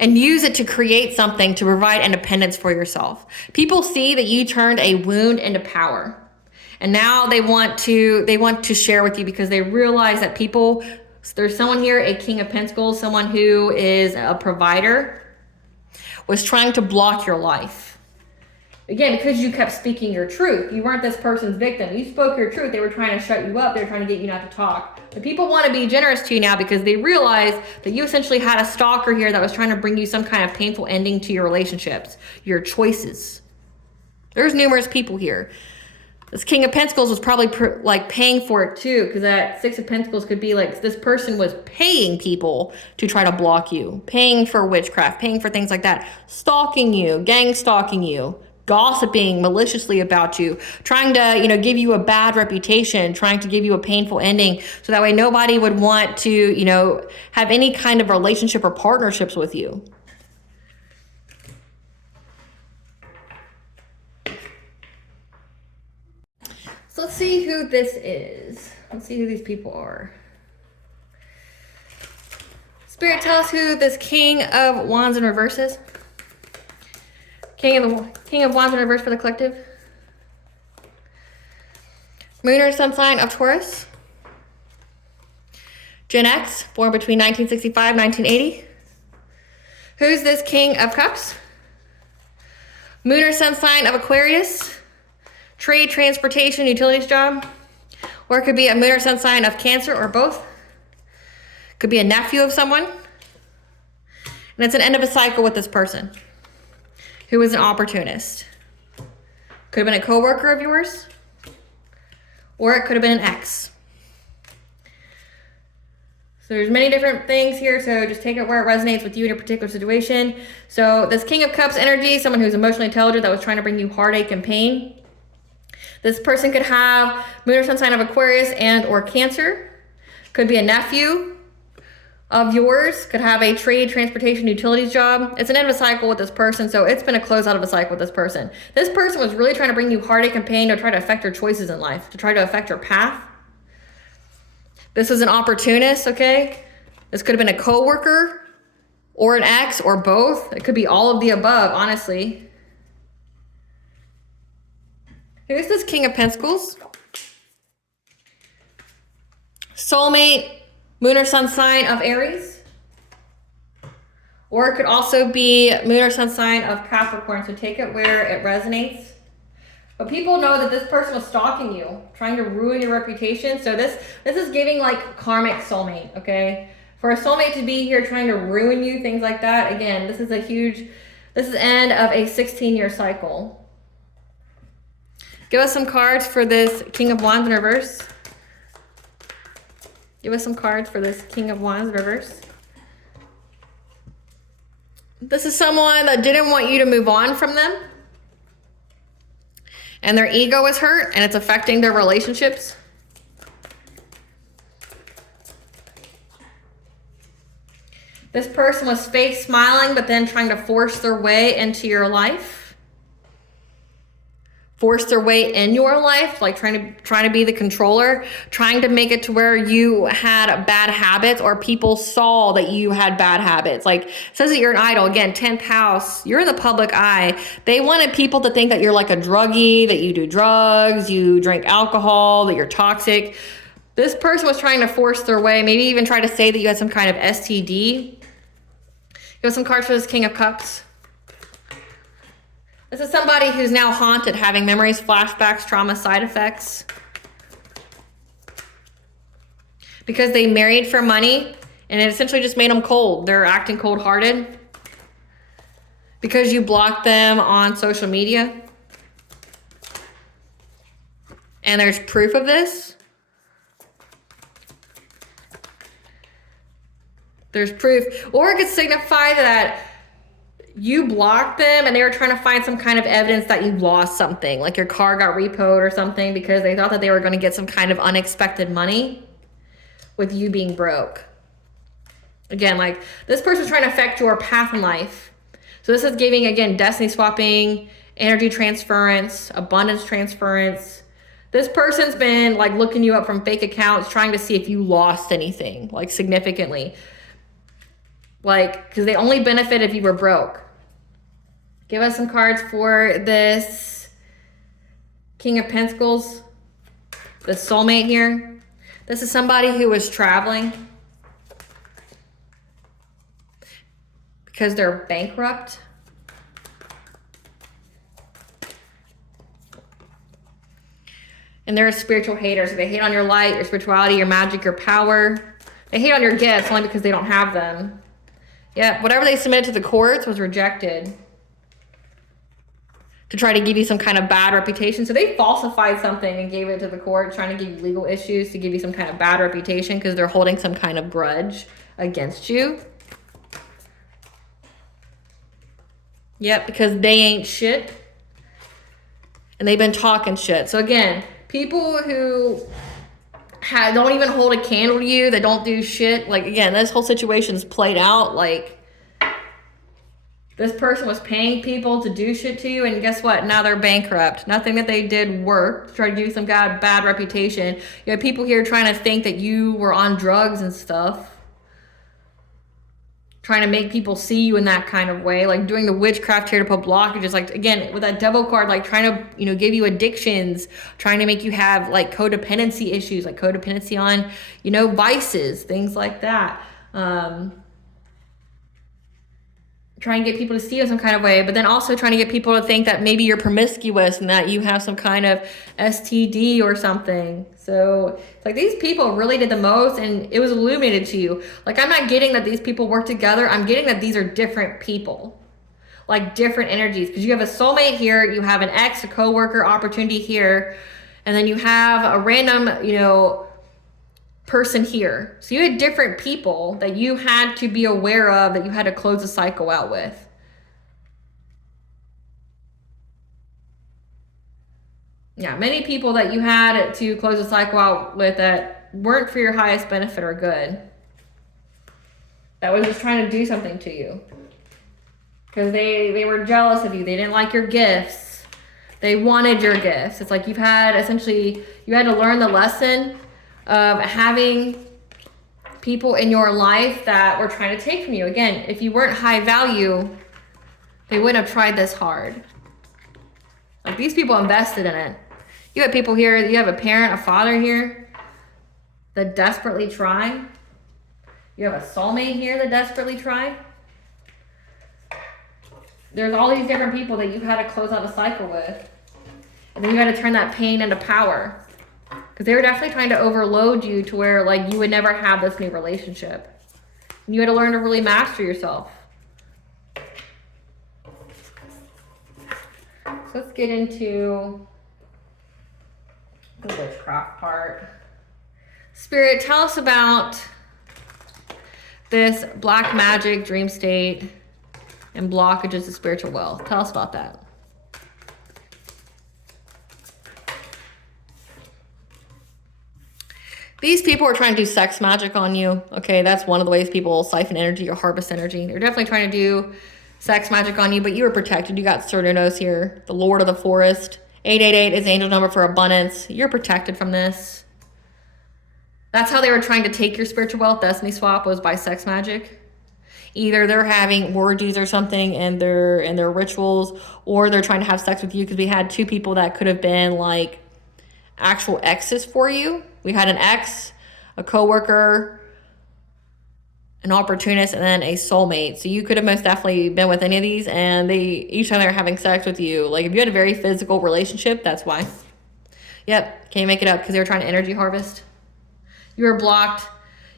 and use it to create something to provide independence for yourself. People see that you turned a wound into power. And now they want to share with you because they realize that there's someone here, a King of Pentacles, someone who is a provider, was trying to block your life. Again, because you kept speaking your truth. You weren't this person's victim. You spoke your truth. They were trying to shut you up. They were trying to get you not to talk. But people want to be generous to you now because they realize that you essentially had a stalker here that was trying to bring you some kind of painful ending to your relationships, your choices. There's numerous people here. This King of Pentacles was probably paying for it too, because that Six of Pentacles could be like this person was paying people to try to block you, paying for witchcraft, paying for things like that, stalking you, gang stalking you, gossiping maliciously about you, trying to, give you a bad reputation, trying to give you a painful ending so that way nobody would want to, have any kind of relationship or partnerships with you. So let's see who this is. Let's see who these people are. Spirit, tell us who this King of Wands in reverse is. King of Wands in reverse for the collective. Moon or Sun sign of Taurus. Gen X, born between 1965 and 1980. Who's this King of Cups? Moon or Sun sign of Aquarius. Trade, transportation, utilities job. Or it could be a Moon or Sun sign of Cancer or both. Could be a nephew of someone. And it's an end of a cycle with this person who is an opportunist. Could have been a coworker of yours, or it could have been an ex. So there's many different things here, so just take it where it resonates with you in a particular situation. So this King of Cups energy, someone who's emotionally intelligent that was trying to bring you heartache and pain. This person could have Moon or Sun sign of Aquarius and or Cancer. Could be a nephew of yours, could have a trade, transportation, utilities job. It's an end of a cycle with this person, so it's been a close out of a cycle with this person. This person was really trying to bring you heartache and pain to try to affect your choices in life, to try to affect your path. This is an opportunist, okay? This could have been a coworker or an ex or both. It could be all of the above, honestly. Who's this King of Pentacles? Soulmate, Moon or Sun sign of Aries. Or it could also be Moon or Sun sign of Capricorn. So take it where it resonates. But people know that this person was stalking you, trying to ruin your reputation. So this is giving like karmic soulmate, okay? For a soulmate to be here trying to ruin you, things like that. Again, this is the end of a 16-year cycle. Give us some cards for this King of Wands in reverse. Give us some cards for this King of Wands in reverse. This is someone that didn't want you to move on from them. And their ego is hurt and it's affecting their relationships. This person was fake smiling, but then trying to force their way into your life. Force their way in your life, like trying to be the controller, trying to make it to where you had bad habits or people saw that you had bad habits. Like, it says that you're an idol. Again, 10th house, you're in the public eye. They wanted people to think that you're like a druggie, that you do drugs, you drink alcohol, that you're toxic. This person was trying to force their way, maybe even try to say that you had some kind of STD. Give us some cards for this King of Cups. This is somebody who's now haunted, having memories, flashbacks, trauma, side effects. because they married for money and it essentially just made them cold. They're acting cold-hearted because you blocked them on social media. And there's proof of this. There's proof. Or it could signify that you blocked them and they were trying to find some kind of evidence that you lost something. Like your car got repoed or something because they thought that they were going to get some kind of unexpected money with you being broke. Again, like this person's trying to affect your path in life. So this is giving, again, destiny swapping, energy transference, abundance transference. This person's been like looking you up from fake accounts, trying to see if you lost anything, like significantly. Like, because they only benefit if you were broke. Give us some cards for this King of Pentacles, the soulmate here. This is somebody who was traveling because they're bankrupt. And they're a spiritual hater. So they hate on your light, your spirituality, your magic, your power. They hate on your gifts only because they don't have them. Yeah, whatever they submitted to the courts was rejected to try to give you some kind of bad reputation. So they falsified something and gave it to the court, trying to give you legal issues to give you some kind of bad reputation because they're holding some kind of grudge against you. Yep, because they ain't shit. And they've been talking shit. So again, people who don't even hold a candle to you, that don't do shit. Like, again, this whole situation's played out. Like, this person was paying people to do shit to you, and guess what? Now they're bankrupt. Nothing that they did worked to try to give you some kind of bad reputation. You have people here trying to think that you were on drugs and stuff. Trying to make people see you in that kind of way, like doing the witchcraft here to put blockages, like again with that devil card, like trying to, you know, give you addictions, trying to make you have like codependency issues, like codependency on, you know, vices, things like that. Trying to get people to see you in some kind of way, but then also trying to get people to think that maybe you're promiscuous and that you have some kind of STD or something. So it's like these people really did the most, and it was illuminated to you. Like, I'm not getting that these people work together. I'm getting that these are different people, like different energies, because you have a soulmate here, you have an ex, a coworker opportunity here, and then you have a random, you know, person here. So you had different people that you had to be aware of, that you had to close the cycle out with. Yeah, many people that you had to close the cycle out with that weren't for your highest benefit or good. That was just trying to do something to you. Because they were jealous of you. They didn't like your gifts. They wanted your gifts. It's like you had to learn the lesson of having people in your life that were trying to take from you. Again, if you weren't high value, they wouldn't have tried this hard. Like, these people invested in it. You have people here, you have a parent, a father here that desperately try. You have a soulmate here that desperately try. There's all these different people that you've had to close out a cycle with. And then you got to turn that pain into power. Because they were definitely trying to overload you to where, like, you would never have this new relationship. And you had to learn to really master yourself. So let's get into the witchcraft part. Spirit, tell us about this black magic, dream state, and blockages to spiritual wealth. Tell us about that. These people are trying to do sex magic on you. Okay, that's one of the ways people siphon energy or harvest energy. They're definitely trying to do sex magic on you, but you were protected. You got Cernunos here, the Lord of the Forest. 888 is angel number for abundance. You're protected from this. That's how they were trying to take your spiritual wealth. Destiny swap was by sex magic. Either they're having orgies or something in their rituals, or they're trying to have sex with you, because we had two people that could have been like actual exes for you. We had an ex, a coworker, an opportunist, and then a soulmate. So you could have most definitely been with any of these, and each time they were having sex with you. Like, if you had a very physical relationship, that's why. Yep, can you make it up? Because they were trying to energy harvest. You were blocked.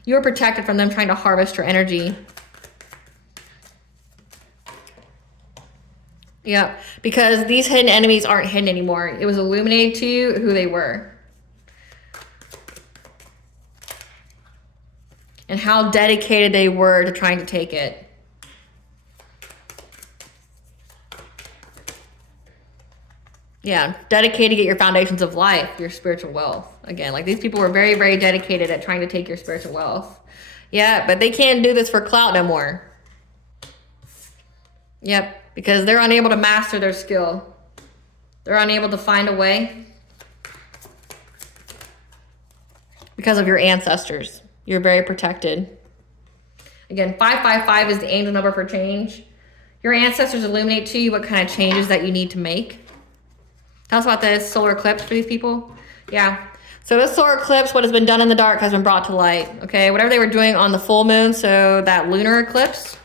You were protected from them trying to harvest your energy. Yep, because these hidden enemies aren't hidden anymore. It was illuminated to you who they were. And how dedicated they were to trying to take it. Yeah, dedicated to get your foundations of life, your spiritual wealth. Again, like these people were very, very dedicated at trying to take your spiritual wealth. Yeah, but they can't do this for clout no more. Yep, because they're unable to master their skill. They're unable to find a way. Because of your ancestors. You're very protected. Again, 555 is the angel number for change. Your ancestors illuminate to you what kind of changes that you need to make. Tell us about this solar eclipse for these people. Yeah. So this solar eclipse, what has been done in the dark has been brought to light. Okay. Whatever they were doing on the full moon, so that lunar eclipse,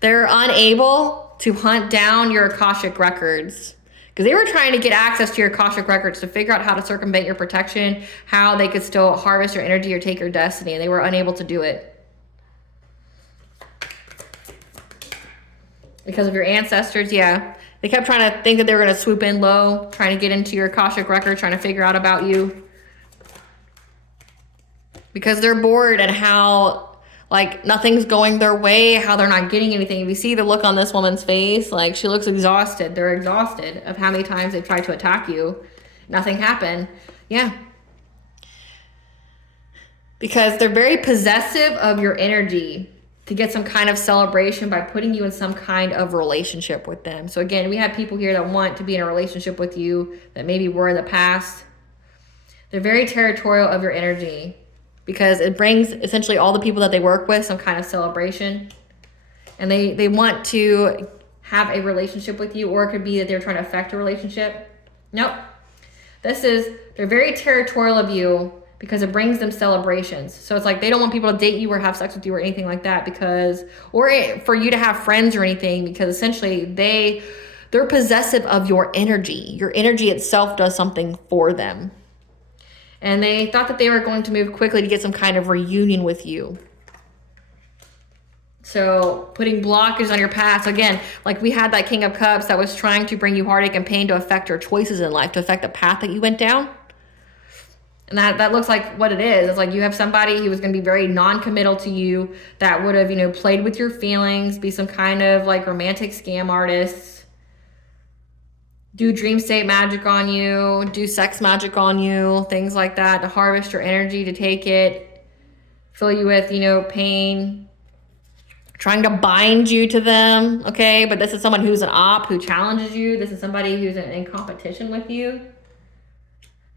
they're unable to hunt down your Akashic records. Because they were trying to get access to your Akashic records to figure out how to circumvent your protection, how they could still harvest your energy or take your destiny. And they were unable to do it. Because of your ancestors, yeah. They kept trying to think that they were going to swoop in low, trying to get into your Akashic record, trying to figure out about you. Because they're bored and how, like, nothing's going their way, how they're not getting anything. If you see the look on this woman's face, like, she looks exhausted. They're exhausted of how many times they've tried to attack you. Nothing happened. Yeah. Because they're very possessive of your energy to get some kind of celebration by putting you in some kind of relationship with them. So again, we have people here that want to be in a relationship with you that maybe were in the past. They're very territorial of your energy because it brings essentially all the people that they work with some kind of celebration. And they want to have a relationship with you, or it could be that they're trying to affect a relationship. Nope. They're very territorial of you because it brings them celebrations. So it's like they don't want people to date you or have sex with you or anything like that because, or for you to have friends or anything, because essentially they're possessive of your energy. Your energy itself does something for them. And they thought that they were going to move quickly to get some kind of reunion with you. So putting blockages on your path. Again, like we had that King of Cups that was trying to bring you heartache and pain to affect your choices in life, to affect the path that you went down. And that looks like what it is. It's like you have somebody who was going to be very non-committal to you, that would have, played with your feelings, be some kind of like romantic scam artist, do dream state magic on you, do sex magic on you, things like that, to harvest your energy, to take it, fill you with, pain, trying to bind you to them, okay? But this is someone who's an op, who challenges you. This is somebody who's in competition with you.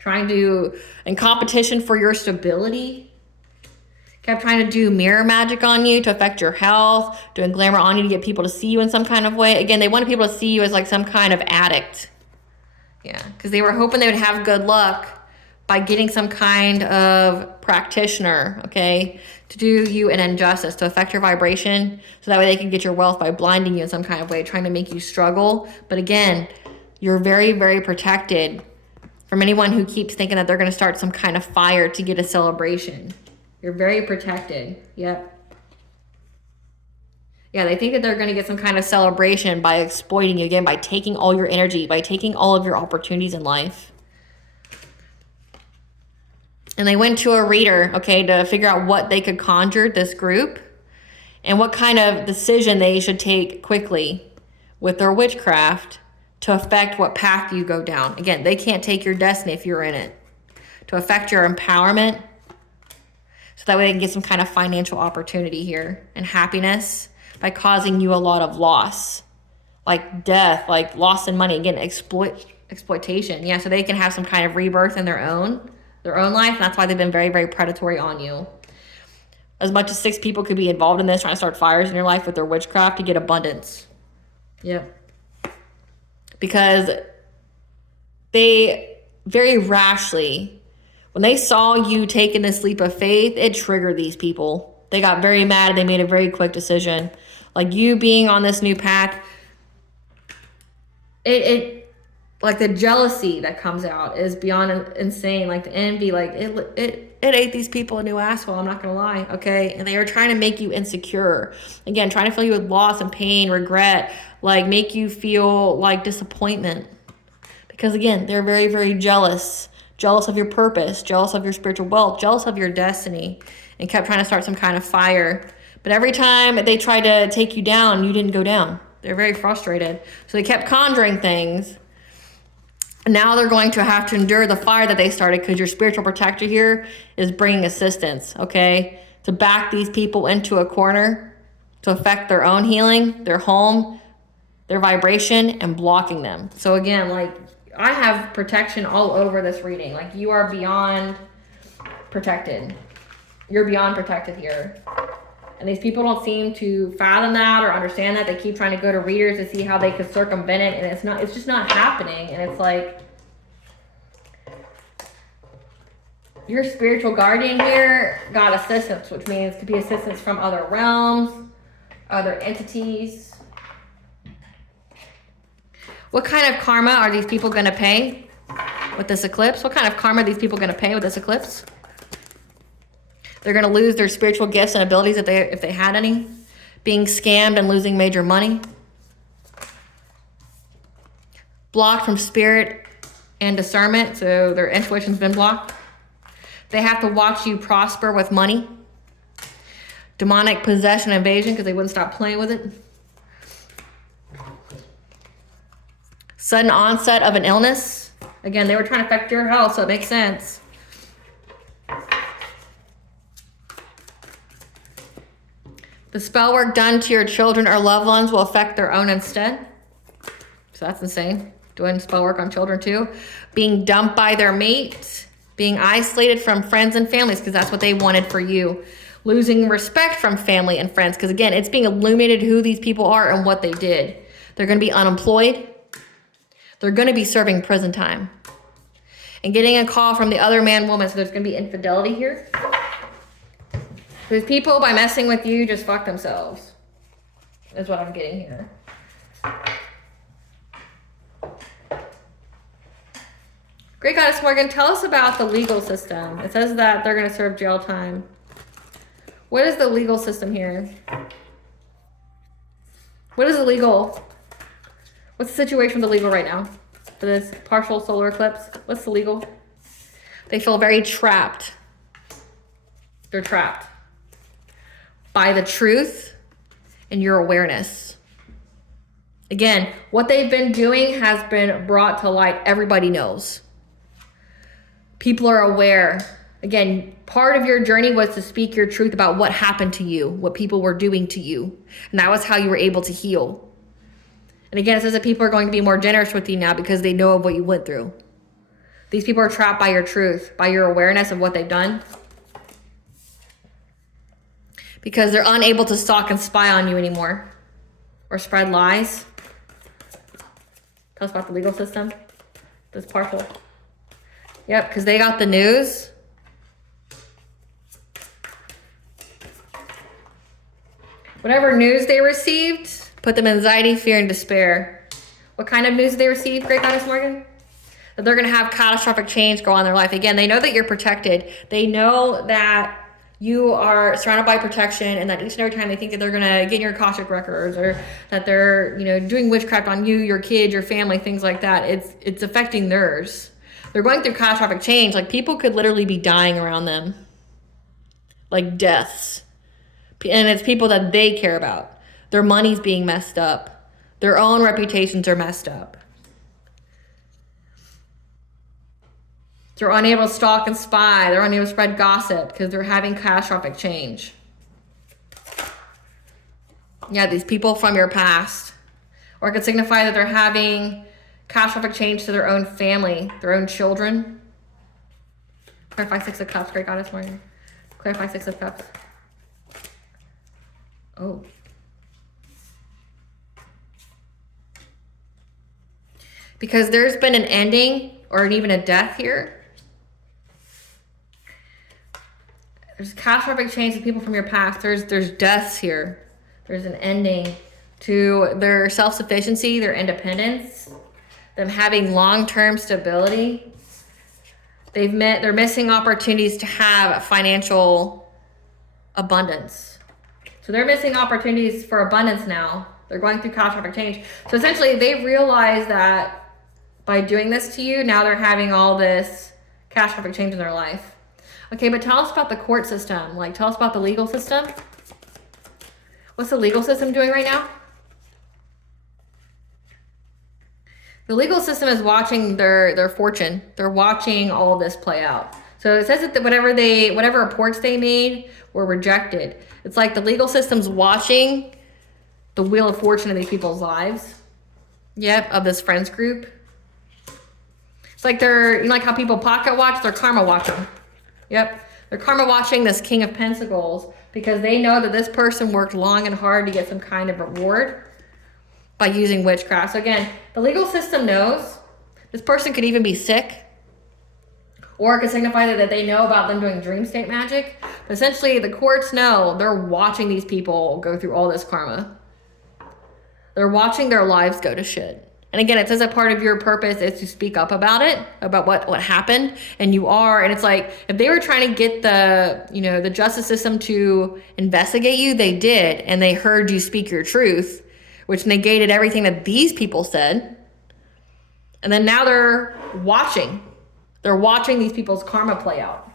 In competition for your stability. Kept trying to do mirror magic on you to affect your health, doing glamour on you to get people to see you in some kind of way. Again, they wanted people to see you as like some kind of addict. Yeah, because they were hoping they would have good luck by getting some kind of practitioner, okay, to do you an injustice, to affect your vibration, so that way they can get your wealth by blinding you in some kind of way, trying to make you struggle. But again, you're very, very protected from anyone who keeps thinking that they're going to start some kind of fire to get a celebration. You're very protected. Yep. Yeah, they think that they're going to get some kind of celebration by exploiting you, again, by taking all your energy, by taking all of your opportunities in life. And they went to a reader, okay, to figure out what they could conjure, this group, and what kind of decision they should take quickly with their witchcraft to affect what path you go down. Again, they can't take your destiny if you're in it. To affect your empowerment, so that way they can get some kind of financial opportunity here and happiness by causing you a lot of loss, like death, like loss in money. Again, exploitation. Yeah, so they can have some kind of rebirth in their own life. And that's why they've been very, very predatory on you. As much as 6 people could be involved in this, trying to start fires in your life with their witchcraft to get abundance. Yep. Because they very rashly, when they saw you taking this leap of faith, it triggered these people. They got very mad and they made a very quick decision. Like you being on this new path, it like the jealousy that comes out is beyond insane. Like the envy, like it ate these people a new asshole. I'm not gonna lie, okay? And they are trying to make you insecure. Again, trying to fill you with loss and pain, regret, like make you feel like disappointment. Because again, they're very, very jealous. Jealous of your purpose, jealous of your spiritual wealth, jealous of your destiny, and kept trying to start some kind of fire. But every time they tried to take you down, you didn't go down. They're very frustrated. So they kept conjuring things. Now they're going to have to endure the fire that they started because your spiritual protector here is bringing assistance, okay? To back these people into a corner, to affect their own healing, their home, their vibration, and blocking them. So again, like I have protection all over this reading. Like you are beyond protected. You're beyond protected here. And these people don't seem to fathom that or understand that. They keep trying to go to readers to see how they could circumvent it, and it's just not happening. And it's like your spiritual guardian here got assistance, which means it could be assistance from other realms, other entities. What kind of karma are these people going to pay with this eclipse? What kind of karma are these people going to pay with this eclipse? They're going to lose their spiritual gifts and abilities if they had any. Being scammed and losing major money. Blocked from spirit and discernment, so their intuition's been blocked. They have to watch you prosper with money. Demonic possession and invasion because they wouldn't stop playing with it. Sudden onset of an illness. Again, they were trying to affect your health, so it makes sense. The spell work done to your children or loved ones will affect their own instead. So that's insane. Doing spell work on children too. Being dumped by their mate. Being isolated from friends and families because that's what they wanted for you. Losing respect from family and friends because again, it's being illuminated who these people are and what they did. They're going to be unemployed. They're going to be serving prison time. And getting a call from the other man, woman. So there's going to be infidelity here. Because people, by messing with you, just fuck themselves. Is what I'm getting here. Great Goddess Morgan, tell us about the legal system. It says that they're going to serve jail time. What is the legal system here? What is the legal? What's the situation with the legal right now? For this partial solar eclipse? What's the legal? They feel very trapped. They're trapped by the truth and your awareness. Again, what they've been doing has been brought to light. Everybody knows. People are aware. Again, part of your journey was to speak your truth about what happened to you, what people were doing to you. And that was how you were able to heal. And again, it says that people are going to be more generous with you now because they know of what you went through. These people are trapped by your truth, by your awareness of what they've done. Because they're unable to stalk and spy on you anymore. Or spread lies. Tell us about the legal system. This partial. Yep, because they got the news. Whatever news they received, put them in anxiety, fear, and despair. What kind of news did they receive, Great Goddess Morgan? That they're going to have catastrophic change go on in their life. Again, they know that you're protected. They know that you are surrounded by protection, and that each and every time they think that they're going to get in your Akashic records, or that they're, doing witchcraft on you, your kids, your family, things like that, it's affecting theirs. They're going through catastrophic change. Like people could literally be dying around them. Like deaths. And it's people that they care about. Their money's being messed up. Their own reputations are messed up. They're unable to stalk and spy. They're unable to spread gossip because they're having catastrophic change. Yeah, these people from your past. Or it could signify that they're having catastrophic change to their own family, their own children. Clarify 6 of Cups, Great Goddess Morgan. Clarify 6 of Cups. Oh. Because there's been an ending or even a death here. There's catastrophic change to people from your past. There's deaths here. There's an ending to their self-sufficiency, their independence. them having long-term stability. They're missing opportunities to have financial abundance. So they're missing opportunities for abundance now. They're going through catastrophic change. So essentially they realize that by doing this to you, now they're having all this catastrophic change in their life. Okay, but tell us about the court system. Like, tell us about the legal system. What's the legal system doing right now? The legal system is watching their fortune. They're watching all of this play out. So it says that whatever reports they made were rejected. It's like the legal system's watching the wheel of fortune of these people's lives. Yep, of this friends group. It's like like how people pocket watch, they're karma watching. Yep, they're karma watching this King of Pentacles because they know that this person worked long and hard to get some kind of reward by using witchcraft. So again, the legal system knows this person could even be sick, or it could signify that they know about them doing dream state magic. But essentially, the courts know they're watching these people go through all this karma. They're watching their lives go to shit. And again, it says that part of your purpose is to speak up about it, about what happened, and you are. And it's like, if they were trying to get the justice system to investigate you, they did, and they heard you speak your truth, which negated everything that these people said. And then now they're watching. They're watching these people's karma play out.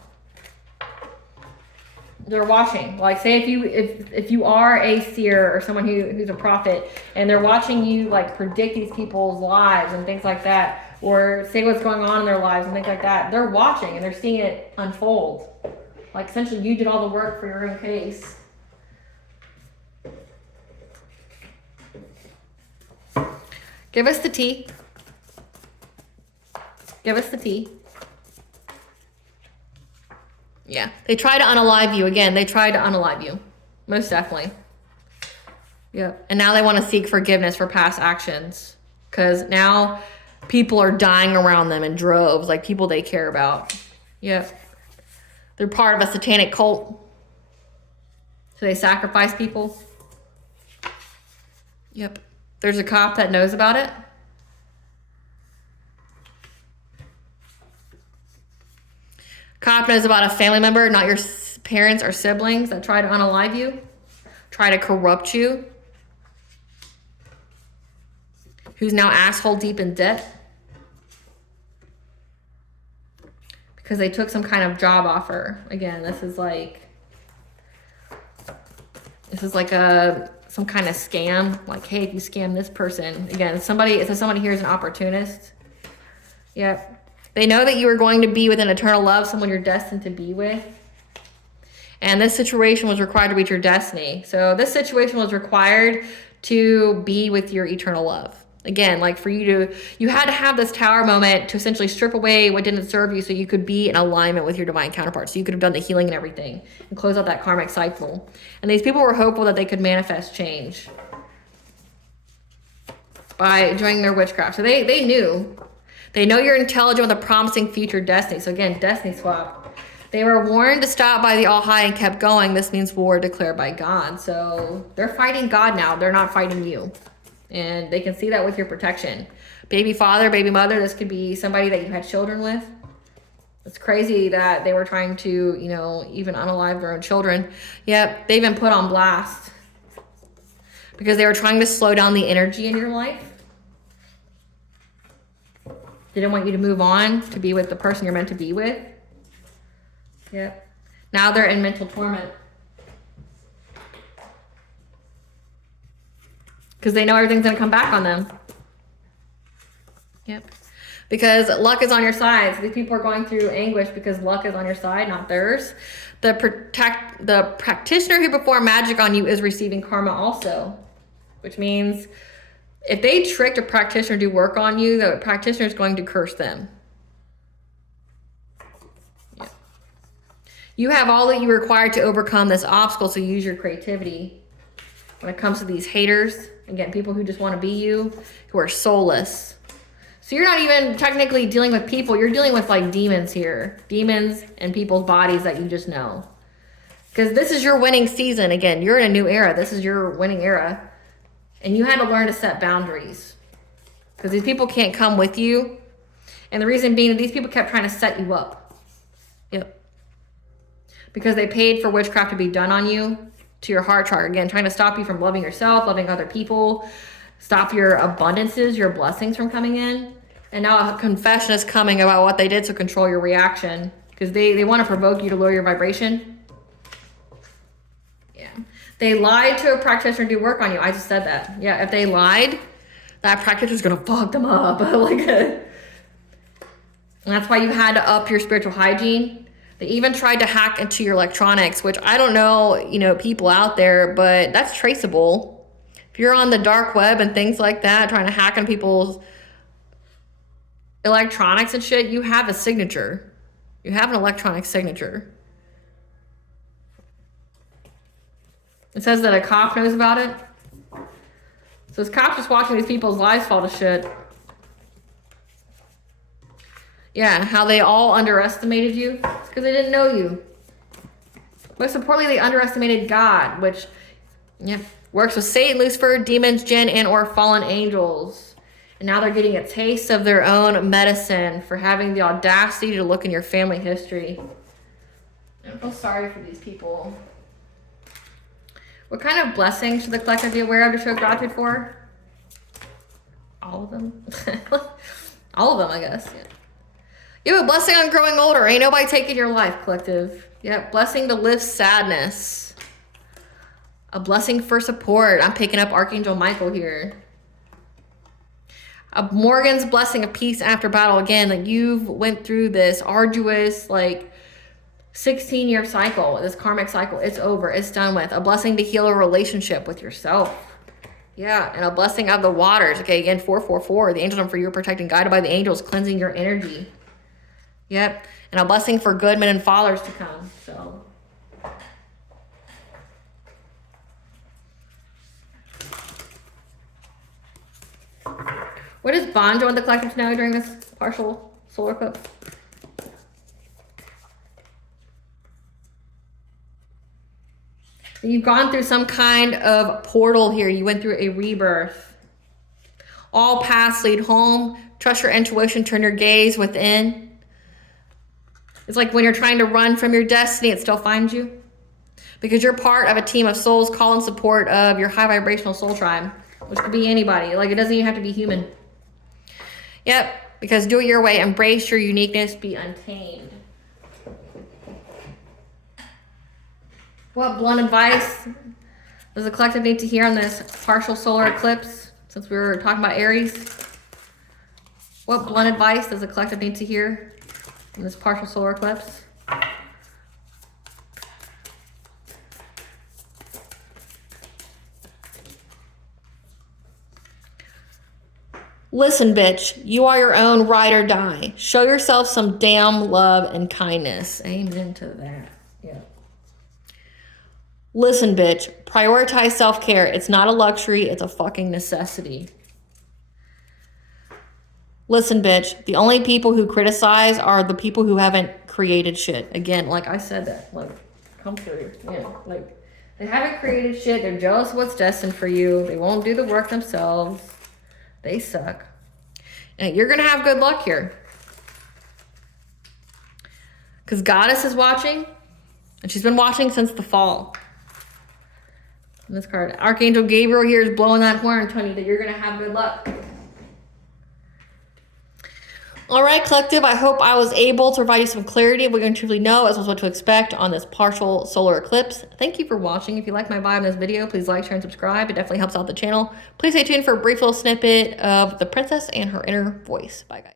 They're watching. Like, say if you are a seer or someone who's a prophet, and they're watching you like predict these people's lives and things like that, or say what's going on in their lives and things like that, they're watching and they're seeing it unfold. Like, essentially you did all the work for your own case. Give us the tea. Give us the tea. Yeah, they try to unalive you. Again, they try to unalive you. Most definitely. Yep. And now they want to seek forgiveness for past actions. Because now people are dying around them in droves, like people they care about. Yep. They're part of a satanic cult. So they sacrifice people. Yep. There's a cop that knows about it. Cop knows about a family member, not your parents or siblings, that try to unalive you, try to corrupt you, who's now asshole deep in debt because they took some kind of job offer. Again, this is like some kind of scam. Like, hey, if you scam this person, again, it says somebody here is an opportunist. Yep. They know that you are going to be with an eternal love, someone you're destined to be with. And this situation was required to reach your destiny. So this situation was required to be with your eternal love. Again, like you had to have this tower moment to essentially strip away what didn't serve you so you could be in alignment with your divine counterpart. So you could have done the healing and everything and close out that karmic cycle. And these people were hopeful that they could manifest change by joining their witchcraft. So they knew. They know you're intelligent with a promising future destiny. So again, destiny swap. They were warned to stop by the All High and kept going. This means war declared by God. So they're fighting God now. They're not fighting you. And they can see that with your protection. Baby father, baby mother, this could be somebody that you had children with. It's crazy that they were trying to, even unalive their own children. Yep, they've been put on blast because they were trying to slow down the energy in your life. They didn't want you to move on to be with the person you're meant to be with. Yep. Now they're in mental torment. Because they know everything's going to come back on them. Yep. Because luck is on your side. So these people are going through anguish because luck is on your side, not theirs. The practitioner who performed magic on you is receiving karma also. Which means if they tricked a practitioner to do work on you, the practitioner is going to curse them. Yeah. You have all that you require to overcome this obstacle, so use your creativity. When it comes to these haters, again, people who just want to be you, who are soulless. So you're not even technically dealing with people. You're dealing with like demons here. Demons and people's bodies that you just know. Because this is your winning season. Again, you're in a new era. This is your winning era. And you had to learn to set boundaries. Because these people can't come with you. And the reason being that these people kept trying to set you up. Yep. Because they paid for witchcraft to be done on you, to your heart chart. Again, trying to stop you from loving yourself, loving other people, stop your abundances, your blessings from coming in. And now a confession is coming about what they did to control your reaction. Because they want to provoke you to lower your vibration. Yeah. They lied to a practitioner to do work on you. I just said that. Yeah, if they lied, that practitioner's going to fuck them up. And that's why you had to up your spiritual hygiene. They even tried to hack into your electronics, which I don't know, you know, people out there, but that's traceable. If you're on the dark web and things like that, trying to hack into people's electronics and shit, you have a signature. You have an electronic signature. It says that a cop knows about it. So this cop's just watching these people's lives fall to shit. Yeah, how they all underestimated you. It's because they didn't know you. Most importantly, they underestimated God, which, yeah, works with Satan, Lucifer, demons, jinn, and or fallen angels. And now they're getting a taste of their own medicine for having the audacity to look in your family history. I feel sorry for these people. What kind of blessings should the collective be aware of to show gratitude for? All of them. All of them, I guess. Yeah. You have a blessing on growing older. Ain't nobody taking your life, collective. Yeah, blessing to lift sadness. A blessing for support. I'm picking up Archangel Michael here. A Morgan's blessing of peace after battle. Again, like you've went through this arduous, like 16-year cycle, this karmic cycle. It's over. It's done with. A blessing to heal a relationship with yourself. Yeah, and a blessing of the waters. Okay, again, 444. The angels are for you, protecting, guided by the angels, cleansing your energy. Yep, and a blessing for good men and fathers to come. So, what does Bonjo want the collective to know during this partial solar eclipse? You've gone through some kind of portal here. You went through a rebirth. All paths lead home. Trust your intuition. Turn your gaze within. It's like when you're trying to run from your destiny, it still finds you. Because you're part of a team of souls call in support of your high vibrational soul tribe. Which could be anybody. Like, it doesn't even have to be human. Yep. Because do it your way. Embrace your uniqueness. Be untamed. What blunt advice does the collective need to hear on this partial solar eclipse? Since we were talking about Aries. What blunt advice does the collective need to hear in this partial solar eclipse? Listen, bitch, you are your own ride or die. Show yourself some damn love and kindness. Amen to that. Yeah. Listen, bitch, prioritize self-care. It's not a luxury, it's a fucking necessity. Listen, bitch, the only people who criticize are the people who haven't created shit. Again, like I said that, like, come through. Yeah, like, they haven't created shit. They're jealous of what's destined for you. They won't do the work themselves. They suck. And you're going to have good luck here. Because Goddess is watching. And she's been watching since the fall. And this card. Archangel Gabriel here is blowing that horn, telling you that you're going to have good luck. All right, collective, I hope I was able to provide you some clarity of what you truly know as well as what to expect on this partial solar eclipse. Thank you for watching. If you like my vibe in this video, please like, share, and subscribe. It definitely helps out the channel. Please stay tuned for a brief little snippet of the princess and her inner voice. Bye, guys.